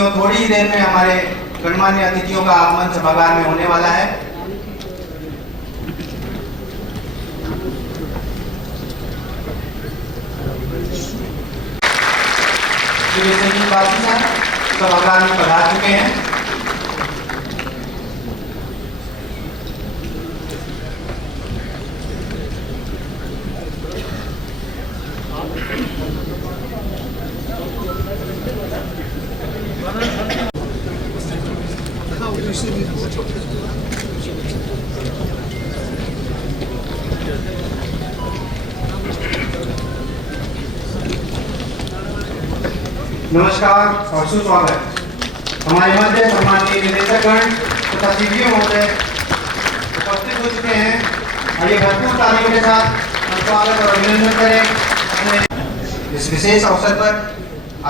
साथियों, थोड़ी ही देर में हमारे गणमान्य अतिथियों का आगमन सभागार में होने वाला है। श्री विश्वजीत बासु सर सभागार में पधार चुके हैं। नमस्कार और सुस्वागत। हमारे मध्य सम्माननीय निदेशकगण तथा सीपीओ महोदय उपस्थित हो चुके हैं। आइए भरपूर तालियों के साथ स्वागत और अभिनंदन करें। इस विशेष अवसर पर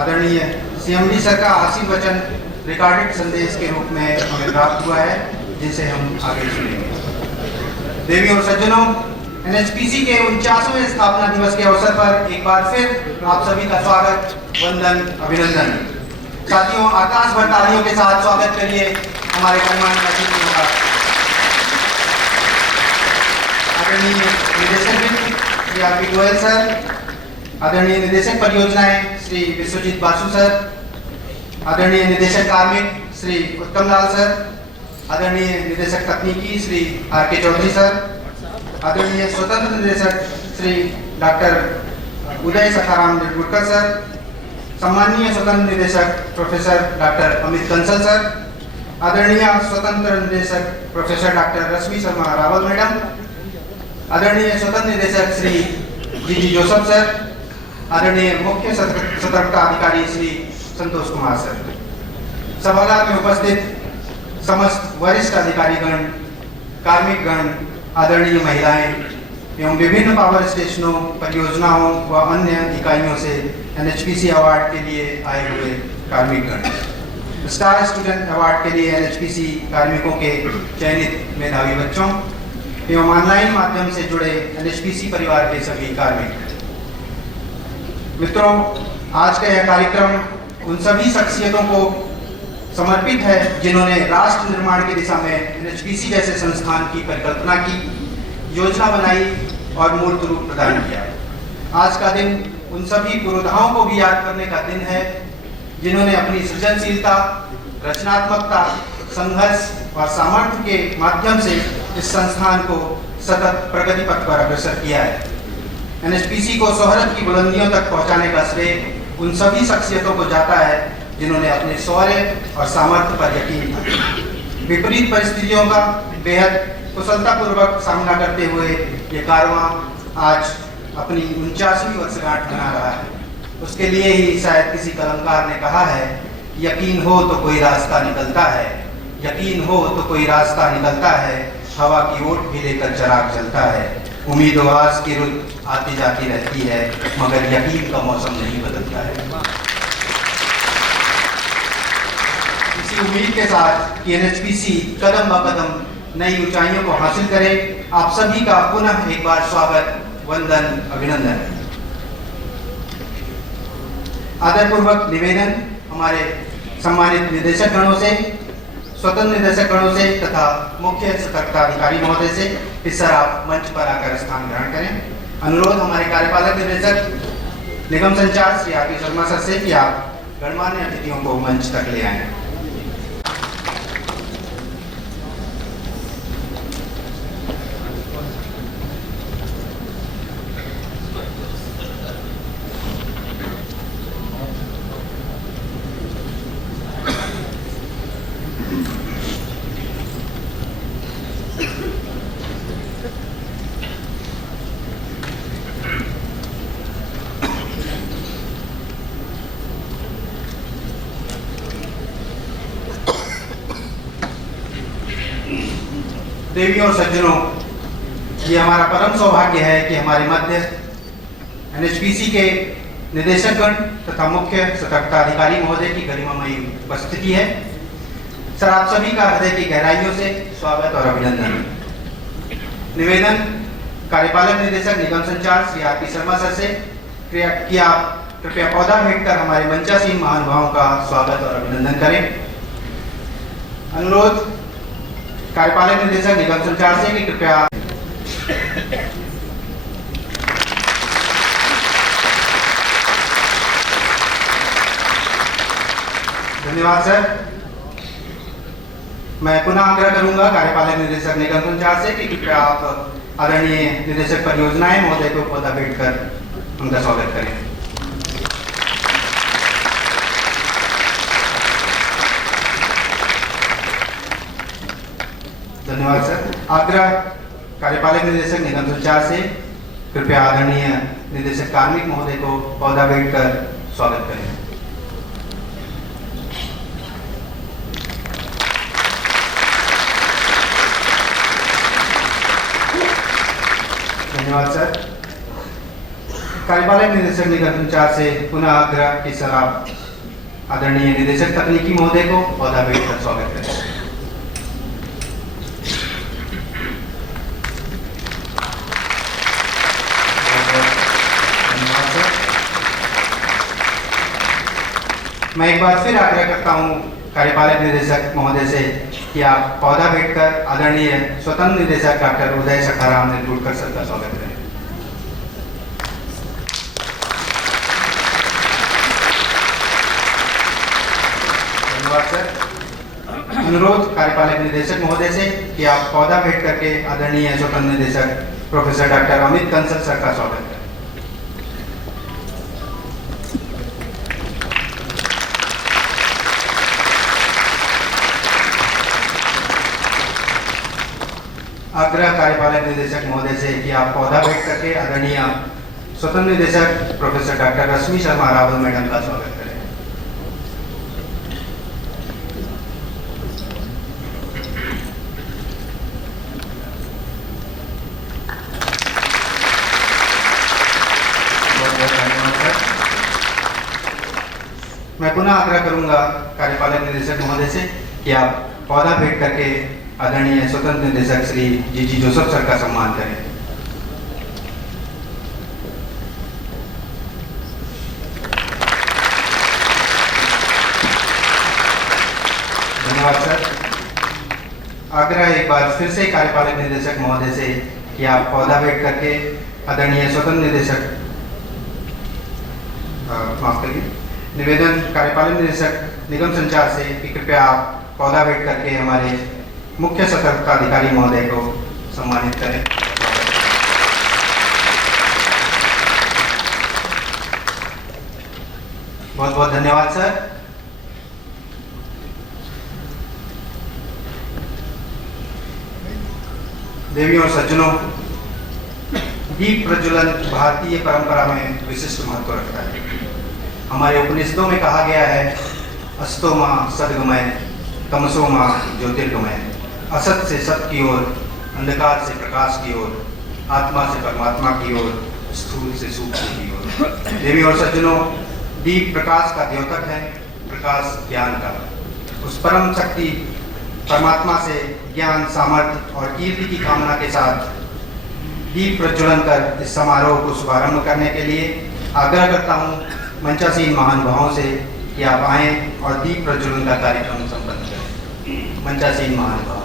आदरणीय सीएमडी सर का आशीर्वचन रिकॉर्डेड संदेश के रूप में हमें प्राप्त हुआ है, जिसे हम आगे सुनेंगे। देवी और सज्जनों, एनएचपीसी के 49वें स्थापना दिवस के अवसर पर एक बार फिर आप सभी का स्वागत, वंदन, अभिनंदन। साथियों, आकाश भर तालियों के साथ स्वागत करिए हमारे गणमान्य अतिथियों का। आदरणीय निदेशक श्री आर.पी. गोयल सर, आदरणीय निदेशक परियोजनाएं श्री विश्वजीत बासु सर, आदरणीय निदेशक कार्मिक श्री उत्तम लाल सर, आदरणीय निदेशक तकनीकी श्री आर.के. चौधरी सर, आदरणीय स्वतंत्र निदेशक श्री डॉक्टर उदय सखाराम निर्गुड़कर सर, सम्माननीय स्वतंत्र निदेशक professor doctor Amit Kansal sir, आदरणीय स्वतंत्र निदेशक प्रोफेसर डॉक्टर रश्मि शर्मा रावल मैडम, आदरणीय स्वतंत्र निदेशक श्री जी जोसेफ सर, आदरणीय मुख्य सतर्कता अधिकारी श्री संतोष कुमार सर, सभागार में उपस्थित समस्त वरिष्ठ अधिकारीगण, कार्मिकगण, आदरणीय महिलाएं एवं विभिन्न पावर स्टेशनों, परियोजनाओं व अन्य इकाइयों से एनएचपीसी अवार्ड के लिए आए हुए कार्मिकगण, स्टार स्टूडेंट अवार्ड के लिए एनएचपीसी कार्मिकों के चयनित मेधावी बच्चों एवं ऑनलाइन माध्यम से जुड़े एनएचपीसी परिवार के सभी कार्मिक मित्रों, आज का यह कार्यक्रम उन सभी शख्सियतों को समर्पित है जिन्होंने राष्ट्र निर्माण की दिशा में एनएचपीसी जैसे संस्थान की परिकल्पना की, योजना बनाई और मूर्त रूप प्रदान किया। आज का दिन उन सभी पुरोधाओं को भी याद करने का दिन है जिन्होंने अपनी सृजनशीलता, रचनात्मकता, संघर्ष और सामर्थ्य के माध्यम से इस संस्थान को सतत प्रगति पथ पर अग्रसर किया है। एनएचपीसी को शोहरत की बुलंदियों तक पहुंचाने का श्रेय उन सभी शख्सियतों को जाता है जिन्होंने अपने शौर्य और सामर्थ्य पर यकीन किया। विपरीत परिस्थितियों का बेहद कुशलतापूर्वक सामना करते हुए ये कारवां आज अपनी 49वीं वर्षगांठ मना रहा है। उसके लिए ही शायद किसी कलमकार ने कहा है, यकीन हो तो कोई रास्ता निकलता है, यकीन हो तो कोई रास्ता निकलता है, हवा की ओट भी लेकर चिराग जलता है, उम्मीद और आस की रुत आती जाती रहती है, मगर यकीन का मौसम नहीं बदलता है। इसी उम्मीद के साथ कि एनएचपीसी कदम ब कदम नई ऊंचाइयों को हासिल करे, आप सभी का पुनः एक बार स्वागत, वंदन, अभिनंदन। आदरपूर्वक निवेदन हमारे सम्मानित निदेशक गणों से, स्वतंत्र निदेशक गणों से तथा मुख्य सतर्कता अधिकारी महोदय से कि सर आप मंच पर आकर स्थान ग्रहण करें। अनुरोध हमारे कार्यपालक निदेशक निगम संचार श्री आर.पी. शर्मा सर से कि आप गणमान्य अतिथियों को मंच तक ले आएं। देवी और सज्जनों, ये हमारा परम सौभाग्य है कि हमारे मध्य एनएचपीसी के निदेशकगण तथा मुख्य सतर्कता अधिकारी महोदय की गरिमामयी उपस्थिति है। सर आप सभी का हृदय की गहराइयों से स्वागत और अभिनंदन। निवेदन कार्यपालक निदेशक निगम संचार श्री आर.पी. शर्मा सर से कि आप कृपया पौधा भेंट कर हमारे मंचासीन महानुभावों का स्वागत और अभिनंदन करें। अनुरोध कार्यपालक निदेशक निगम संचार से कि कृपया धन्यवाद सर। मैं पुनः आग्रह करूंगा कार्यपालक निदेशक निगम संचार से कि कृपया आप आदरणीय निदेशक परियोजनाएं महोदय को पौधा भेंट कर उनका स्वागत करें। धन्यवाद सर। आग्रह कार्यपालक निदेशक निगम संचार से कृपया आदरणीय निदेशक कार्मिक महोदय को पौधा भेंट कर स्वागत करें। धन्यवाद सर। कार्यपालक निदेशक निगम संचार से पुनः आग्रह कि सर आप आदरणीय निदेशक तकनीकी महोदय को पौधा भेंट कर स्वागत करें। धन्यवाद सर। मैं एक बार फिर आग्रह करता हूं कार्यपालक निदेशक महोदय से कि आप पौधा भेंट कर आदरणीय स्वतंत्र निदेशक डॉक्टर उदय सखाराम नेतृत्व सर का स्वागत करें। धन्यवाद सर। अनुरोध कार्यपालक निदेशक महोदय से कि आप पौधा भेंट करके आदरणीय स्वतंत्र निदेशक professor doctor Amit Kansal sir का स्वागत करें। आग्रह कार्यपालक निदेशक महोदय से कि आप पौधा भेंट करके आदरणीय स्वतंत्र निदेशक प्रोफेसर डॉक्टर रश्मि शर्मा रावल मैडम का स्वागत करें। बहुत बहुत धन्यवाद सर। मैं पुनः आग्रह करूंगा कार्यपालक निदेशक महोदय से कि आप पौधा भेंट करके आदरणीय स्वतंत्र निदेशक श्री जी जोसेफ सर का सम्मान करें। धन्यवाद सर। आग्रह एक बार फिर से कार्यपालक निदेशक महोदय से कि आप पौधा भेंट करके आदरणीय स्वतंत्र निदेशक माफ करिए निवेदन कार्यपालक निदेशक निगम संचार से कि कृपया आप पौधा भेंट करके हमारे मुख्य सतर्कता अधिकारी महोदय को सम्मानित करें। बहुत बहुत धन्यवाद सर। देवियों और सज्जनों, दीप प्रज्वलन भारतीय परंपरा में विशिष्ट महत्व रखता है। हमारे उपनिषदों में कहा गया है, अस्तो मां सद्गमय तमसो मां ज्योतिर्गमय। असत से सत्य की ओर, अंधकार से प्रकाश की ओर, आत्मा से परमात्मा की ओर, स्थूल से सूक्ष्म की ओर। देवी और सज्जनों, दीप प्रकाश का द्योतक है, प्रकाश ज्ञान का। उस परम शक्ति परमात्मा से ज्ञान, सामर्थ्य और कीर्ति की कामना के साथ दीप प्रज्वलन कर इस समारोह को शुभारंभ करने के लिए आग्रह करता हूँ मंचासीन महानुभावों से कि आप आएँ और दीप प्रज्वलन का कार्यक्रम संपन्न करें। मंचासीन महानुभाव।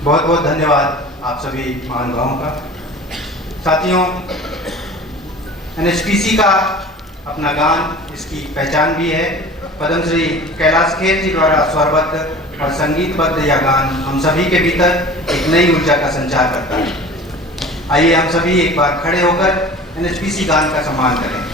बहुत बहुत धन्यवाद आप सभी महानुभावों का। साथियों, एनएचपीसी का अपना गान, इसकी पहचान भी है। पद्मश्री कैलाश खेर जी द्वारा स्वरबद्ध और संगीतबद्ध यह गान हम सभी के भीतर एक नई ऊर्जा का संचार करता है। आइए हम सभी एक बार खड़े होकर एनएचपीसी गान का सम्मान करें।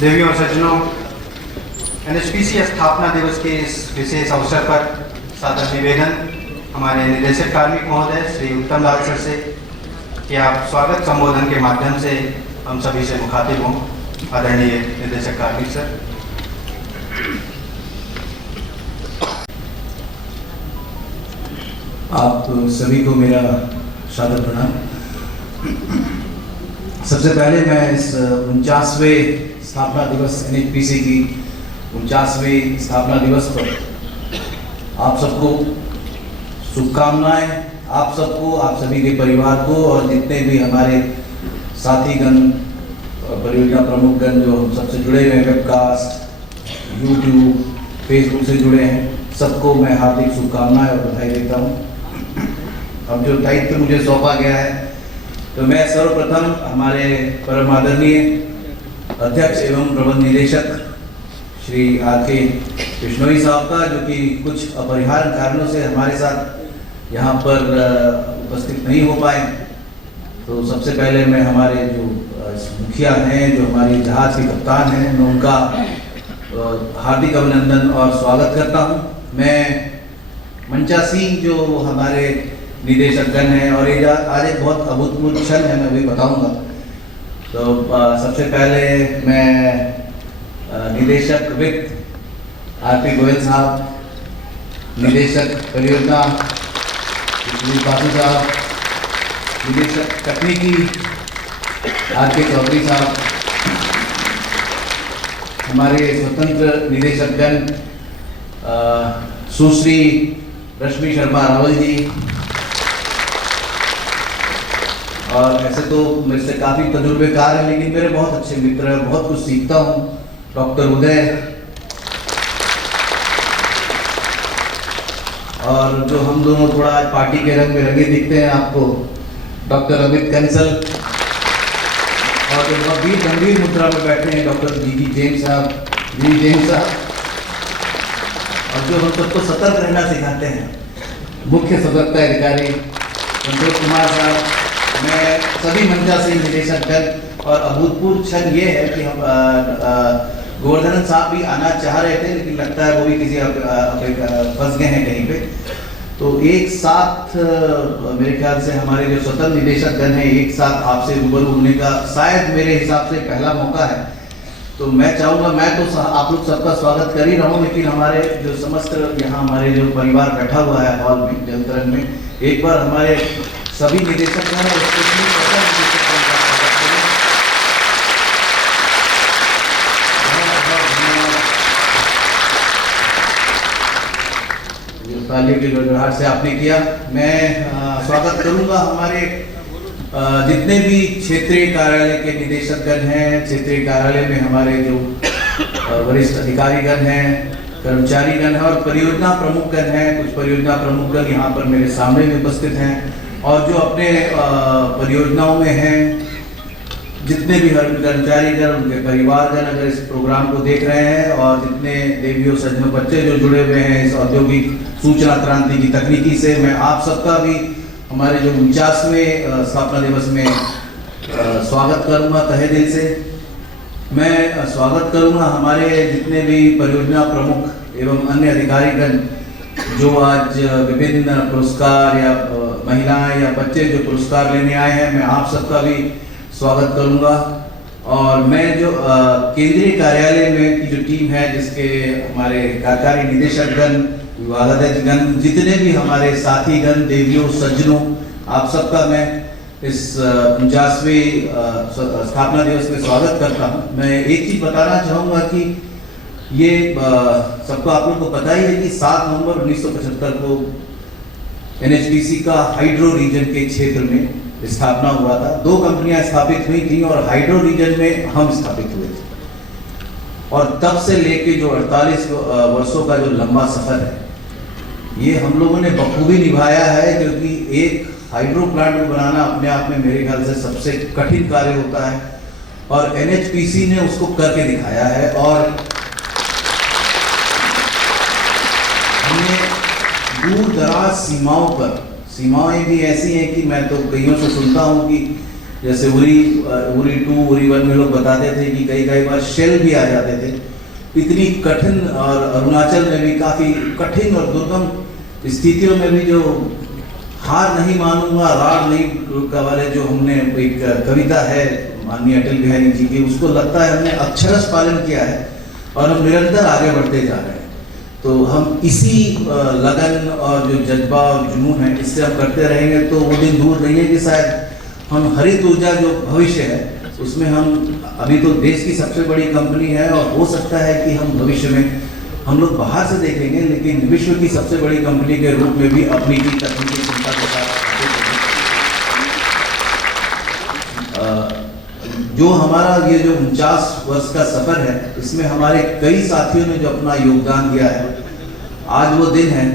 देवियों और सज्जनों, एनएचपीसी स्थापना दिवस के इस विशेष अवसर पर सादर निवेदन हमारे निदेशक कार्मिक महोदय श्री उत्तम लाल सर से कि आप स्वागत संबोधन के माध्यम से हम सभी से मुखातिब हों। आदरणीय निदेशक कार्मिक सर। आप सभी को मेरा सादर प्रणाम। सबसे पहले मैं इस 49वें स्थापना दिवस एनएचपीसी की 49वें स्थापना दिवस पर आप सबको शुभकामनाएं, आप सबको, आप सभी के परिवार को और जितने भी हमारे साथीगण, परियोजना प्रमुखगण जो हम सबसे जुड़े हुए हैं, वेबकास्ट, यूट्यूब, फेसबुक से जुड़े हैं, सबको मैं हार्दिक शुभकामनाएं और बधाई देता हूँ। अब जो दायित्व मुझे सौंपा गया है, तो मैं सर्वप्रथम हमारे परम आदरणीय अध्यक्ष एवं प्रबंध निदेशक श्री आर.के. बिश्नोई साहब का, जो कि कुछ अपरिहार्य कारणों से हमारे साथ यहाँ पर उपस्थित नहीं हो पाए, तो सबसे पहले मैं हमारे जो मुखिया हैं, जो हमारी जहाज के कप्तान हैं, मैं उनका हार्दिक अभिनंदन और स्वागत करता हूँ। मैं मंचा सिंह जो हमारे निदेशकगण हैं, और ये आज एक बहुत अभूतपूर्व क्षण है, मैं अभी बताऊंगा। तो सबसे पहले मैं निदेशक वित्त आर.पी. गोयल साहब, निदेशक परियोजना विश्वजीत बासु साहब, निदेशक तकनीकी आर.के. चौधरी साहब, हमारे स्वतंत्र निदेशकगण सुश्री रश्मि शर्मा रावल जी, और ऐसे तो मेरे से काफ़ी तजुर्बेकार हैं, लेकिन मेरे बहुत अच्छे मित्र हैं, बहुत कुछ सीखता हूँ, डॉक्टर उदय, और जो हम दोनों थोड़ा पार्टी के रंग में रंगे दिखते हैं आपको, डॉक्टर अमित कंसल, और जो बहुत भी गंभीर मुद्रा में बैठे हैं डॉक्टर जी जेम्स साहब, और जो हम सबको सतर्क रहना सिखाते हैं, मुख्य सतर्कता अधिकारी संतोष कुमार साहब। मैं सभी मंचा सिंह निदेशकगण, और अभूतपूर्व क्षण ये है कि हम गोवर्धन साहब भी आना चाह रहे थे, लेकिन लगता है वो भी किसी फंस गए हैं कहीं पे। तो एक साथ मेरे ख्याल से हमारे जो स्वतंत्र निदेशकगण हैं, एक साथ आपसे रूबरू होने का शायद मेरे हिसाब से पहला मौका है। तो मैं चाहूँगा, मैं तो आप लोग सबका स्वागत कर ही रहा हूँ, लेकिन हमारे जो समस्त यहाँ हमारे जो परिवार बैठा हुआ है हॉल में, जलतरंग में, एक बार हमारे सभी निदेशक हैं तालियों की गड़गड़ाहट से आपने किया। मैं स्वागत करूंगा हमारे जितने भी क्षेत्रीय कार्यालय के निदेशकगण हैं, क्षेत्रीय कार्यालय में हमारे जो वरिष्ठ अधिकारीगण हैं, कर्मचारीगण हैं, और परियोजना प्रमुखगण हैं। कुछ परियोजना प्रमुखगण यहाँ पर मेरे सामने भी उपस्थित हैं, और जो अपने परियोजनाओं में हैं, जितने भी कर्मचारीगण, उनके परिवारगण अगर इस प्रोग्राम को देख रहे हैं, और जितने देवियों सज्जनों बच्चे जो जुड़े हुए हैं इस औद्योगिक सूचना क्रांति की तकनीकी से, मैं आप सबका भी हमारे जो 49वें स्थापना दिवस में स्वागत करूंगा तहे दिल से। मैं स्वागत करूंगा हमारे जितने भी परियोजना प्रमुख एवं अन्य अधिकारीगण जो आज विभिन्न पुरस्कार या महिलाएं या बच्चे जो पुरस्कार लेने आए हैं, मैं आप सबका भी स्वागत करूंगा। और मैं जो केंद्रीय कार्यालय में की जो टीम है, जिसके हमारे कार्यकारी निदेशकगण, विभागाध्यक्षगण, जितने भी हमारे साथीगण, देवियों सज्जनों, आप सबका मैं इस 49वें स्थापना दिवस में स्वागत करता हूं। मैं एक चीज़ बताना चाहूँगा कि ये सबको आप लोग को पता ही है कि 7 नवंबर 1975 को एनएचपीसी का हाइड्रो रीजन के क्षेत्र में स्थापना हुआ था। 2 कंपनियां स्थापित हुई थी और हाइड्रो रीजन में हम स्थापित हुए थे, और तब से लेके जो 48 वर्षों का जो लंबा सफर है, ये हम लोगों ने बखूबी निभाया है, क्योंकि एक हाइड्रो प्लांट को बनाना अपने आप में मेरे ख्याल से सबसे कठिन कार्य होता है, और एनएचपीसी ने उसको करके दिखाया है। और हमने दूर दराज सीमाओं पर, सीमाएं भी ऐसी हैं कि मैं तो कईयों से सुनता हूँ कि जैसे उरी 2 उरी 1 में लोग बताते थे कि कई बार शेल भी आ जाते थे। इतनी कठिन, और अरुणाचल में भी काफ़ी कठिन और दुर्गम स्थितियों में भी जो हार नहीं मानूंगा, रार नहीं का वाले जो हमने एक कविता है माननीय अटल बिहारी जी की, उसको लगता है हमने अक्षरश पालन किया है और हम निरंतर आगे बढ़ते जा रहे हैं। तो हम इसी लगन और जो जज्बा और जुनून है, इससे हम करते रहेंगे तो वो दिन दूर नहीं है कि शायद हम हरित ऊर्जा जो भविष्य है उसमें हम, अभी तो देश की सबसे बड़ी कंपनी है और हो सकता है कि हम भविष्य में हम लोग बाहर से देखेंगे, लेकिन विश्व की सबसे बड़ी कंपनी के रूप में भी अपनी की तकनीकी क्षमता के साथ जो हमारा ये जो 49 वर्ष का सफर है, इसमें हमारे कई साथियों ने जो अपना योगदान दिया है, आज वो दिन है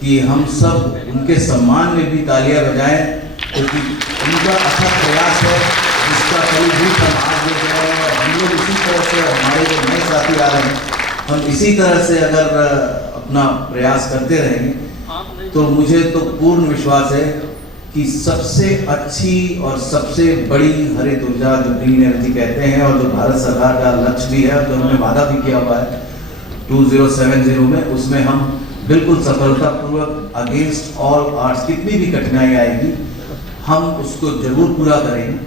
कि हम सब उनके सम्मान में भी तालियां बजाएं, क्योंकि उनका अच्छा प्रयास है जिसका फलीभूत हम आज देख रहे हैं। और हम लोग इसी तरह से, हमारे जो नए साथी आ रहे हैं, हम इसी तरह से अगर अपना प्रयास करते रहेंगे तो मुझे तो पूर्ण विश्वास है कि सबसे अच्छी और सबसे बड़ी हरित ऊर्जा जो ग्रीन एनर्जी कहते हैं, और जो भारत सरकार का लक्ष्य भी है, जो हमने वादा भी किया हुआ है 2070 में, उसमें हम बिल्कुल सफलतापूर्वक अगेंस्ट ऑल ऑड्स कितनी भी कठिनाई आएगी हम उसको जरूर पूरा करेंगे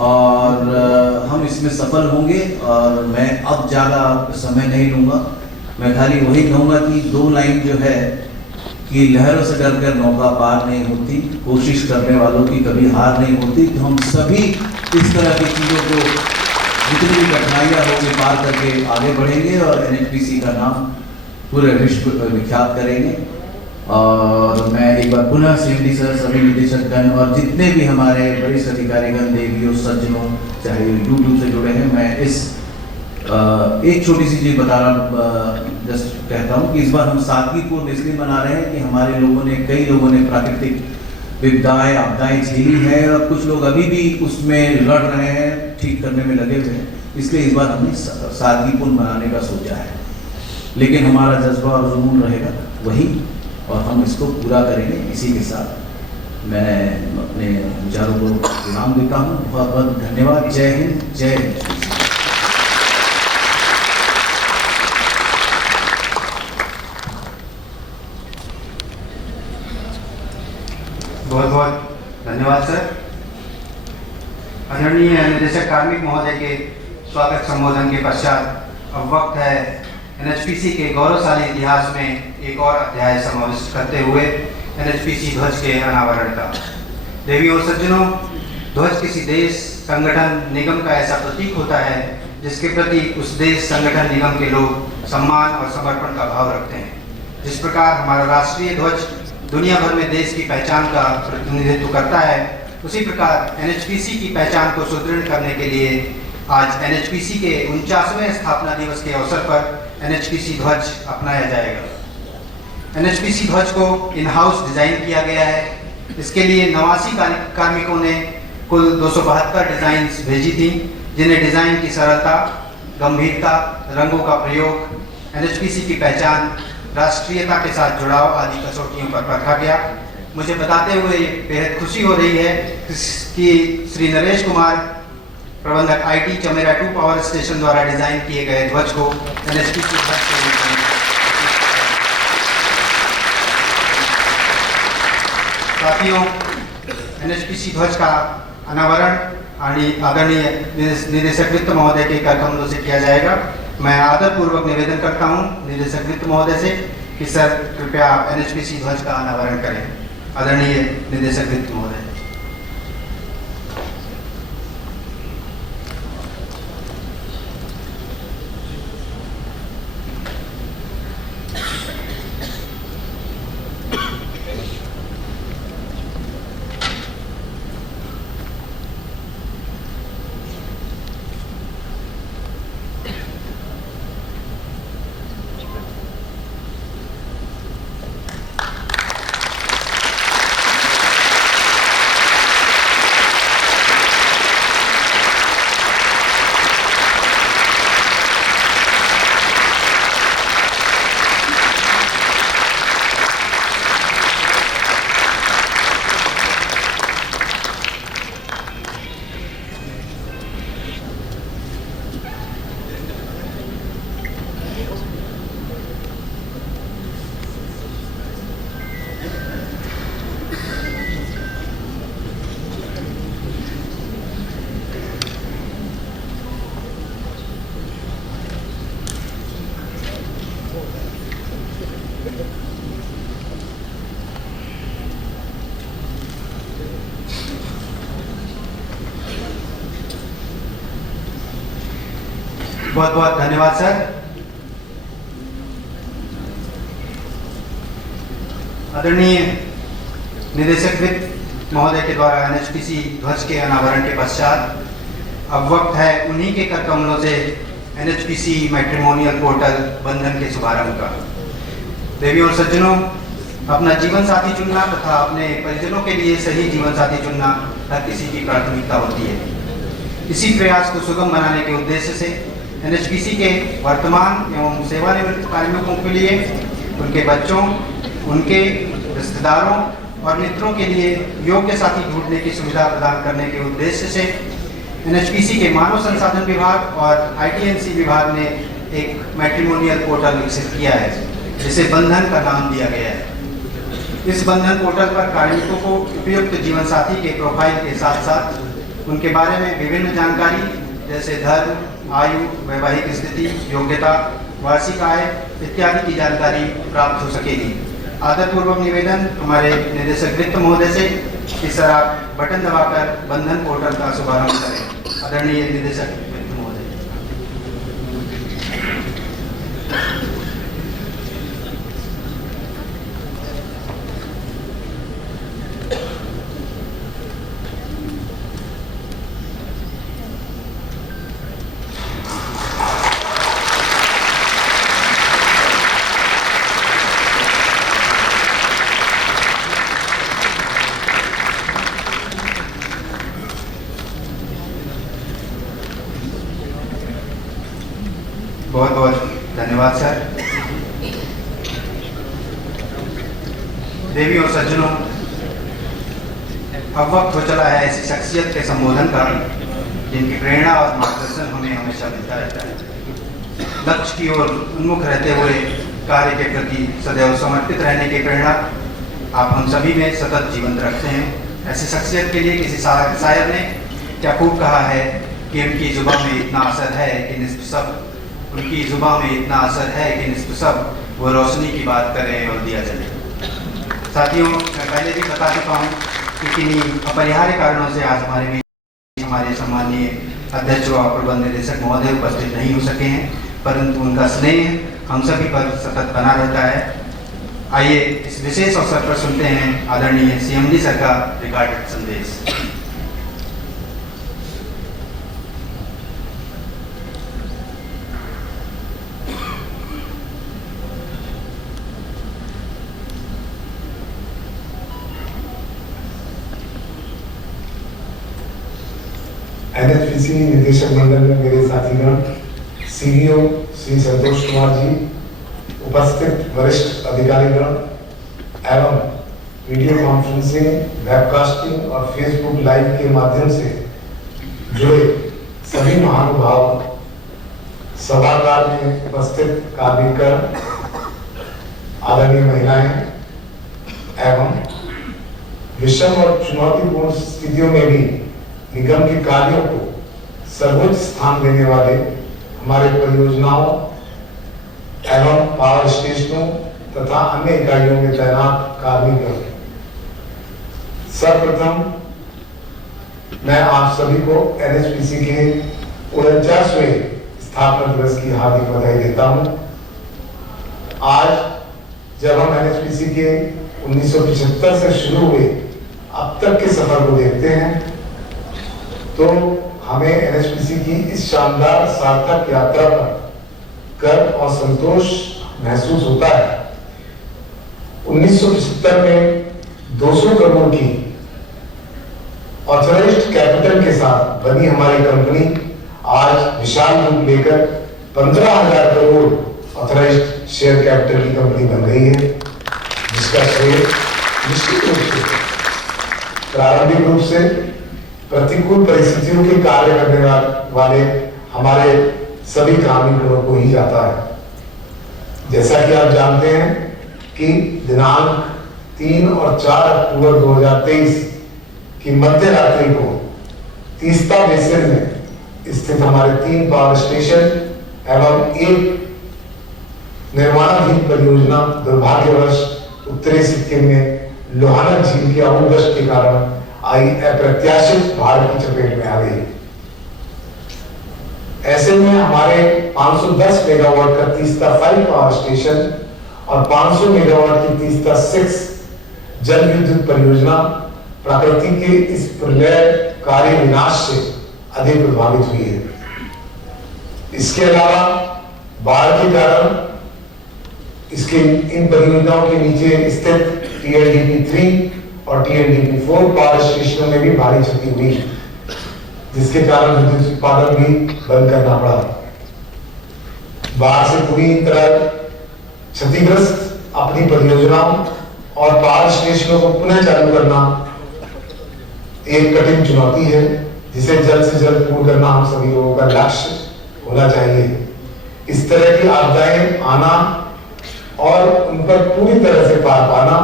और हम इसमें सफल होंगे। और मैं अब ज़्यादा समय नहीं लूँगा, मैं खाली वही कहूँगा कि 2 लाइन जो है कि लहरों से डरकर नौका पार नहीं होती, कोशिश करने वालों की कभी हार नहीं होती। तो हम सभी इस तरह की चीज़ों को, जितनी भी कठिनाइयाँ होंगी, पार करके आगे बढ़ेंगे और NHPC का नाम पूरे विश्व विख्यात करेंगे। और मैं एक बार पुनः CMD सर, सभी निदेशकगण और जितने भी हमारे वरिष्ठ अधिकारीगण, देवियों, सज्जनों, चाहे YouTube से जुड़े हैं, मैं इस एक छोटी सी चीज़ बताना जस्ट कहता हूँ कि इस बार हम सादगीपूर्ण इसलिए मना रहे हैं कि हमारे लोगों ने, कई लोगों ने प्राकृतिक विपदाएं, आपदाएं झेली है और कुछ लोग अभी भी उसमें लड़ रहे हैं, ठीक करने में लगे हुए हैं। इसलिए इस बार हमने सादगीपूर्ण मनाने का सोचा है, लेकिन हमारा जज्बा और जुनून रहेगा वही, और हम इसको पूरा करेंगे। इसी के साथ मैं अपने विचारों को विराम देता हूँ। बहुत बहुत धन्यवाद। जय हिंद, जय हिंद। बहुत बहुत धन्यवाद सर। आदरणीय निदेशक कार्मिक महोदय के स्वागत संबोधन के पश्चात अब वक्त है NHPC के गौरवशाली इतिहास में एक और अध्याय समाविष्ट करते हुए NHPC ध्वज के अनावरण का। देवियों और सज्जनों, ध्वज किसी देश, संगठन, निगम का ऐसा प्रतीक होता है जिसके प्रति उस देश, संगठन, निगम के लोग सम्मान और समर्पण का भाव रखते हैं। जिस प्रकार हमारा राष्ट्रीय ध्वज दुनिया भर में देश की पहचान का प्रतिनिधित्व करता है, उसी प्रकार NHPC की पहचान को सुदृढ़ करने के लिए आज NHPC के 49वें स्थापना दिवस के अवसर पर NHPC ध्वज अपनाया जाएगा। NHPC ध्वज को इन हाउस डिजाइन किया गया है। इसके लिए 89 कार्मिकों ने कुल 272 डिजाइन्स भेजी थी, जिन्हें डिजाइन की सरलता, गंभीरता, रंगों का प्रयोग, NHPC की पहचान, राष्ट्रीयता के साथ जुड़ाव आदि कसौटियों पर परखा गया। मुझे बताते हुए बेहद खुशी हो रही है कि श्री नरेश कुमार, प्रबंधक IT चमेरा 2 पावर स्टेशन द्वारा डिजाइन किए गए ध्वज को NHPC ध्वज के रूप में। साथियों, NHPC ध्वज का अनावरण आदरणीय निदेशक वित्त महोदय के कार्यक्रमों से किया जाएगा। मैं आदरपूर्वक निवेदन करता हूं निदेशक वित्त महोदय से कि सर कृपया NHPC ध्वज का अनावरण करें। आदरणीय निदेशक वित्त महोदय। बहुत बहुत धन्यवाद सर। आदरणीय निदेशक वित्त महोदय के द्वारा एनएचपीसी ध्वज के अनावरण के पश्चात अब वक्त है उन्हीं के कर कमलों से एनएचपीसी मैट्रिमोनियल पोर्टल बंधन के शुभारंभ का। देवियों और सज्जनों, अपना जीवन साथी चुनना तथा अपने परिजनों के लिए सही जीवन साथी चुनना हर किसी की प्राथमिकता होती है। इसी प्रयास को सुगम बनाने के उद्देश्य से एनएचपीसी के वर्तमान एवं सेवानिवृत्त कार्मिकों के लिए, उनके बच्चों, उनके रिश्तेदारों और मित्रों के लिए योग्य साथी ढूंढने की सुविधा प्रदान करने के उद्देश्य से एनएचपीसी के मानव संसाधन विभाग और आईटीएनसी विभाग ने एक मैट्रिमोनियल पोर्टल विकसित किया है, जिसे बंधन का नाम दिया गया है। इस बंधन पोर्टल पर कार्मिकों को उपयुक्त जीवन साथी के प्रोफाइल के साथ साथ उनके बारे में विभिन्न जानकारी जैसे धर्म, आयु, वैवाहिक स्थिति, योग्यता, वार्षिक आय इत्यादि की जानकारी प्राप्त हो सकेगी। आदरपूर्वक निवेदन हमारे निदेशक वित्त महोदय से कि सर आप बटन दबाकर बंधन पोर्टल का शुभारंभ करें। आदरणीय निदेशक वित्त महोदय। बहुत बहुत धन्यवाद सर। देवी और सज्जनों, अब वक्त हो चला है ऐसी शख्सियत के संबोधन का जिनकी प्रेरणा और मार्गदर्शन हमें हमेशा मिलता रहता है। लक्ष्य की ओर उन्मुख रहते हुए कार्य के प्रति सदैव समर्पित रहने की प्रेरणा आप हम सभी में सतत जीवंत रखते हैं। ऐसी शख्सियत के लिए किसी शायर ने क्या खूब कहा है कि उनकी जुबान में इतना असर है कि निस्फ सब, उनकी जुबान में इतना असर है कि निस्फ सब वो रोशनी की बात करें और दिया जले। साथियों, मैं पहले भी बता चुका हूँ कि किन्हीं अपरिहार्य कारणों से आज हमारे सम्मानीय अध्यक्ष व प्रबंध निदेशक महोदय उपस्थित नहीं हो सके हैं, परंतु उनका स्नेह हम सभी पर सतत बना रहता है। आइए इस विशेष अवसर पर सुनते हैं आदरणीय सीएम जी सर का रिकॉर्डेड संदेश। एनएचपीसी निदेशक मंडल में मेरे साथीगण, सीईओ श्री संतोष कुमार जी, उपस्थित वरिष्ठ अधिकारीगण एवं वीडियो कॉन्फ्रेंसिंग, वेबकास्टिंग और फेसबुक लाइव के माध्यम से जुड़े सभी महानुभाव, सभागार में उपस्थित कार्मिकगण, आदरणीय महिलाएं एवं विषम और चुनौतीपूर्ण स्थितियों में भी निगम के कार्यों को सर्वोच्च स्थान देने वाले हमारे परियोजनाओं एवं पावर स्टेशनों तथा अन्य इकाइयों में तैनात कार्मिकों, सर्वप्रथम मैं आप सभी को एनएचपीसी के 49वें स्थापना दिवस की हार्दिक बधाई देता हूं। आज जब हम एनएचपीसी के 1975 से शुरू हुए अब तक के सफर को देखते हैं तो हमें एनएचपीसी की इस शानदार सार्थक यात्रा पर गर्व और संतोष महसूस होता है। 1975 में 200 करोड़ की ऑथराइज्ड कैपिटल के साथ बनी हमारी कंपनी आज विशाल रूप लेकर 15,000 करोड़ ऑथराइज्ड शेयर कैपिटल की कंपनी बन गई है, जिसका श्रेय निश्चित रूप से प्रारंभिक रूप से प्रतिकूल परिस्थितियों के कार्य करने वाले हमारे सभी कार्मिकों को ही जाता है। जैसा कि आप जानते हैं कि दिनांक 3 और 4 अक्टूबर 2023 की मध्य रात्रि को तीस्ता बेसिन में स्थित हमारे 3 पावर स्टेशन एवं एक निर्माणाधीन परियोजना दुर्भाग्यवश उत्तरी सिक्किम में लोहाना झील की अवगुष्ट के कारण आई अप्रत्याशित बाढ़ की चपेट में आ गई। ऐसे में हमारे 510 मेगावाट का तीस्ता 5 पावर स्टेशन और 500 मेगावाट की तीस्ता 6 जल विद्युत परियोजना प्रकृति के इस प्रलयकारी विनाश से अधिक प्रभावित हुई है। इसके अलावा बाढ़ के कारण इसके इन परियोजनाओं के नीचे स्थित TLDP 3 और TLDP 4 पावर स्टेशनों में भी भारी क्षति हुई, जिसके कारण विद्युत उत्पादन भी बंद करना पड़ा। बाढ़ से पूरी तरह क्षतिग्रस्त अपनी परियोजनाओं और पावर स्टेशनों को पुनः चालू करना एक कठिन चुनौती है, जिसे जल्द से जल्द पूर्ण करना हम सभी लोगों का लक्ष्य होना चाहिए। इस तरह की आपदाएं आना और उन पर पूरी तरह से पार पाना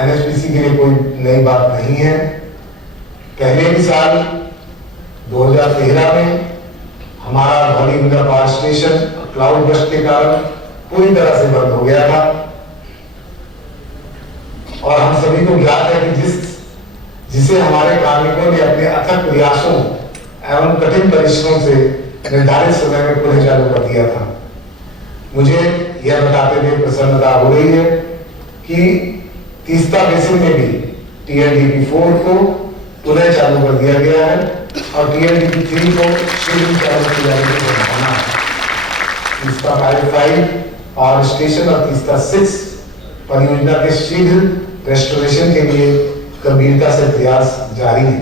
NHPC के लिए कोई नई बात नहीं है। पहले भी साल 2013 में हमारा Dhauliganga power station cloud burst के कारण पूरी तरह से बंद हो गया था और हम सभी को ज्ञात है कि जिसे हमारे कार्मिकों ने अपने अथक प्रयासों एवं कठिन परिश्रम से निर्धारित समय में पुनः चालू कर दिया था। मुझे यह बताते हुए प्रसन्नता हो रही है कि तीस्ता बेसिन में भी TLDP 4 को पुनः चालू कर दिया गया है और TLDP 3 को शीघ्र चालू किया जाने की संभावना है। तीस्ता 5 पावर स्टेशन और तीस्ता 6 परियोजना के शीघ्र रेस्टोरेशन के लिए गंभीरता से प्रयास जारी है।